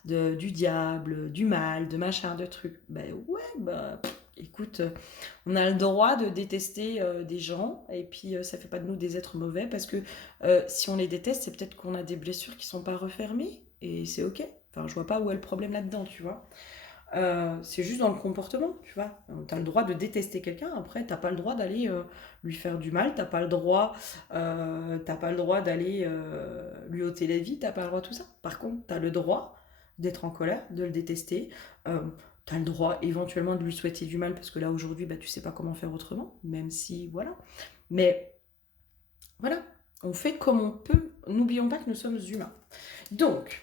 du diable, du mal, de machin, de trucs. Ben ouais, bah écoute, on a le droit de détester des gens et puis ça fait pas de nous des êtres mauvais parce que si on les déteste, c'est peut-être qu'on a des blessures qui sont pas refermées et c'est ok. Enfin, je vois pas où est le problème là-dedans, tu vois. C'est juste dans le comportement, tu vois. Tu as le droit de détester quelqu'un, après, t'as pas le droit d'aller lui faire du mal, t'as pas le droit d'aller lui ôter la vie, t'as pas le droit de tout ça. Par contre, t'as le droit d'être en colère, de le détester. Euh, T'as le droit éventuellement de lui souhaiter du mal parce que là aujourd'hui, bah, tu sais pas comment faire autrement, même si voilà. Mais voilà, on fait comme on peut. N'oublions pas que nous sommes humains. Donc,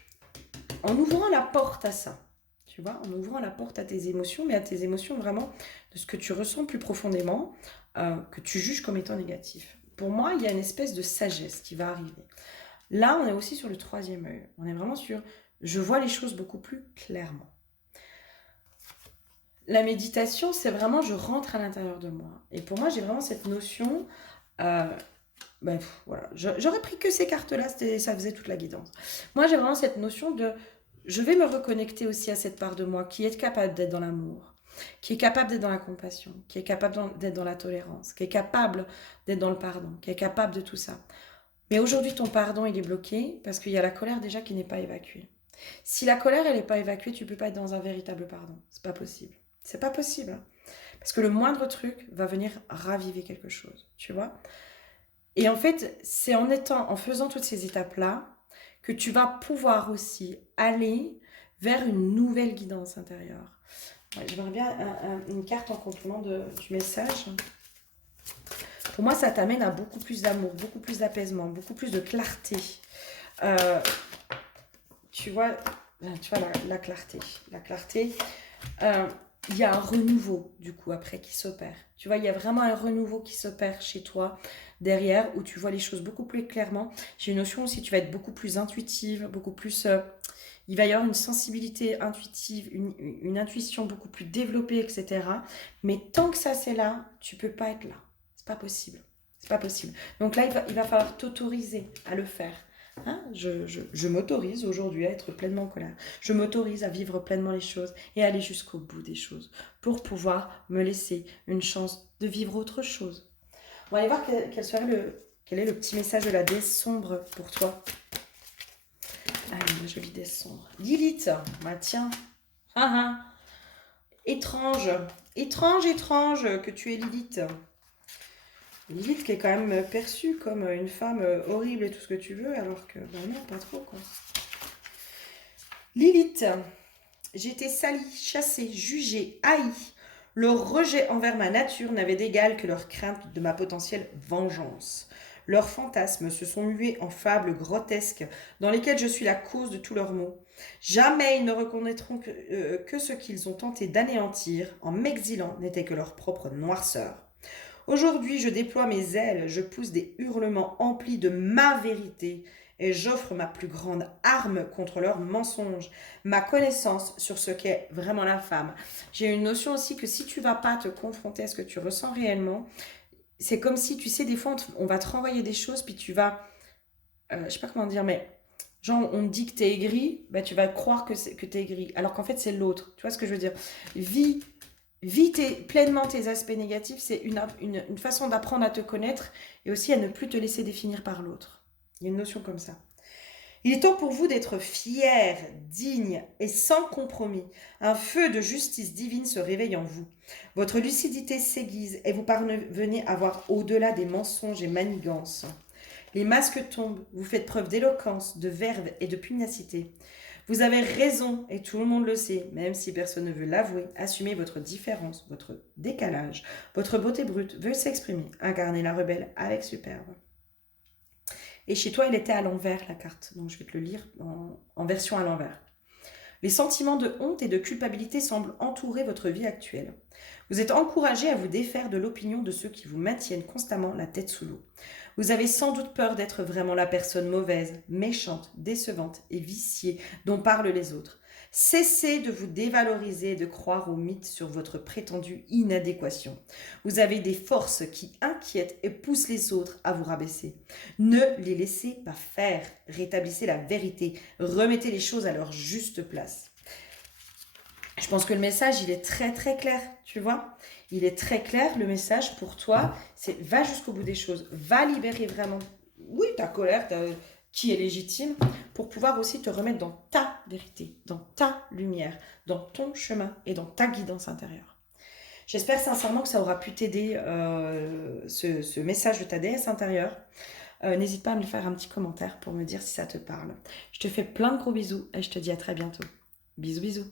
en ouvrant la porte à ça, tu vois, en ouvrant la porte à tes émotions, mais à tes émotions vraiment de ce que tu ressens plus profondément, que tu juges comme étant négatif. pour moi, il y a une espèce de sagesse qui va arriver. Là, on est aussi sur le troisième œil. On est vraiment sur, je vois les choses beaucoup plus clairement. La méditation, c'est vraiment, je rentre à l'intérieur de moi. Et pour moi, j'ai vraiment cette notion, euh, voilà, j'aurais pris que ces cartes-là, ça faisait toute la guidance. Moi, j'ai vraiment cette notion de, je vais me reconnecter aussi à cette part de moi qui est capable d'être dans l'amour, qui est capable d'être dans la compassion, qui est capable d'être dans la tolérance, qui est capable d'être dans le pardon, qui est capable de tout ça. Mais aujourd'hui, ton pardon, il est bloqué parce qu'il y a la colère déjà qui n'est pas évacuée. Si la colère, elle n'est pas évacuée, tu ne peux pas être dans un véritable pardon. C'est pas possible. C'est pas possible. Parce que le moindre truc va venir raviver quelque chose, tu vois. Et en fait, c'est en faisant toutes ces étapes-là, que tu vas pouvoir aussi aller vers une nouvelle guidance intérieure. Ouais, j'aimerais bien une carte en complément du message. Pour moi, ça t'amène à beaucoup plus d'amour, beaucoup plus d'apaisement, beaucoup plus de clarté. Tu vois la clarté. La clarté, il y a un renouveau, du coup, après, qui s'opère. Tu vois, il y a vraiment un renouveau qui s'opère chez toi, derrière, où tu vois les choses beaucoup plus clairement. J'ai une notion aussi, tu vas être beaucoup plus intuitive, beaucoup plus... il va y avoir une sensibilité intuitive, une intuition beaucoup plus développée, etc. Mais tant que ça, c'est là, tu peux pas être là. C'est pas possible. C'est pas possible. Donc là, il va falloir t'autoriser à le faire. Hein, je m'autorise aujourd'hui à être pleinement en colère. Je m'autorise à vivre pleinement les choses et aller jusqu'au bout des choses pour pouvoir me laisser une chance de vivre autre chose. On va aller voir quel est le petit message de la déesse sombre pour toi. Allez, ma jolie déesse sombre. Lilith, bah tiens. Ah, ah. Étrange, étrange que tu es Lilith. Lilith qui est quand même perçue comme une femme horrible et tout ce que tu veux, alors que, ben non, pas trop, quoi. Lilith, j'ai été salie, chassée, jugée, haïe. Leur rejet envers ma nature n'avait d'égal que leur crainte de ma potentielle vengeance. Leurs fantasmes se sont mués en fables grotesques dans lesquelles je suis la cause de tous leurs maux. Jamais ils ne reconnaîtront que ce qu'ils ont tenté d'anéantir en m'exilant n'était que leur propre noirceur. Aujourd'hui, je déploie mes ailes, je pousse des hurlements emplis de ma vérité et j'offre ma plus grande arme contre leurs mensonges, ma connaissance sur ce qu'est vraiment la femme. J'ai une notion aussi que si tu vas pas te confronter à ce que tu ressens réellement, c'est comme si, tu sais, des fois, on va te renvoyer des choses, puis tu vas, je sais pas comment dire, mais genre, on te dit que t'es aigri, bah, tu vas croire que t'es aigri, alors qu'en fait, c'est l'autre. Tu vois ce que je veux dire? Vis pleinement tes aspects négatifs, c'est une façon d'apprendre à te connaître et aussi à ne plus te laisser définir par l'autre. Il y a une notion comme ça. Il est temps pour vous d'être fiers, dignes et sans compromis. Un feu de justice divine se réveille en vous. Votre lucidité s'aiguise et vous parvenez à voir au-delà des mensonges et manigances. Les masques tombent, vous faites preuve d'éloquence, de verve et de pugnacité. Vous avez raison, et tout le monde le sait, même si personne ne veut l'avouer. Assumez votre différence, votre décalage. Votre beauté brute veut s'exprimer. Incarnez la rebelle avec superbe. Et chez toi, il était à l'envers, la carte. Donc, je vais te le lire en version à l'envers. Les sentiments de honte et de culpabilité semblent entourer votre vie actuelle. Vous êtes encouragé à vous défaire de l'opinion de ceux qui vous maintiennent constamment la tête sous l'eau. Vous avez sans doute peur d'être vraiment la personne mauvaise, méchante, décevante et viciée dont parlent les autres. Cessez de vous dévaloriser et de croire aux mythes sur votre prétendue inadéquation. Vous avez des forces qui inquiètent et poussent les autres à vous rabaisser. Ne les laissez pas faire. Rétablissez la vérité. Remettez les choses à leur juste place. Je pense que le message, il est très très clair, tu vois. Il est très clair, le message pour toi, c'est va jusqu'au bout des choses. Va libérer vraiment, oui, ta colère, qui est légitime, pour pouvoir aussi te remettre dans ta vérité, dans ta lumière, dans ton chemin et dans ta guidance intérieure. J'espère sincèrement que ça aura pu t'aider, ce message de ta déesse intérieure. N'hésite pas à me faire un petit commentaire pour me dire si ça te parle. Je te fais plein de gros bisous et je te dis à très bientôt. Bisous bisous.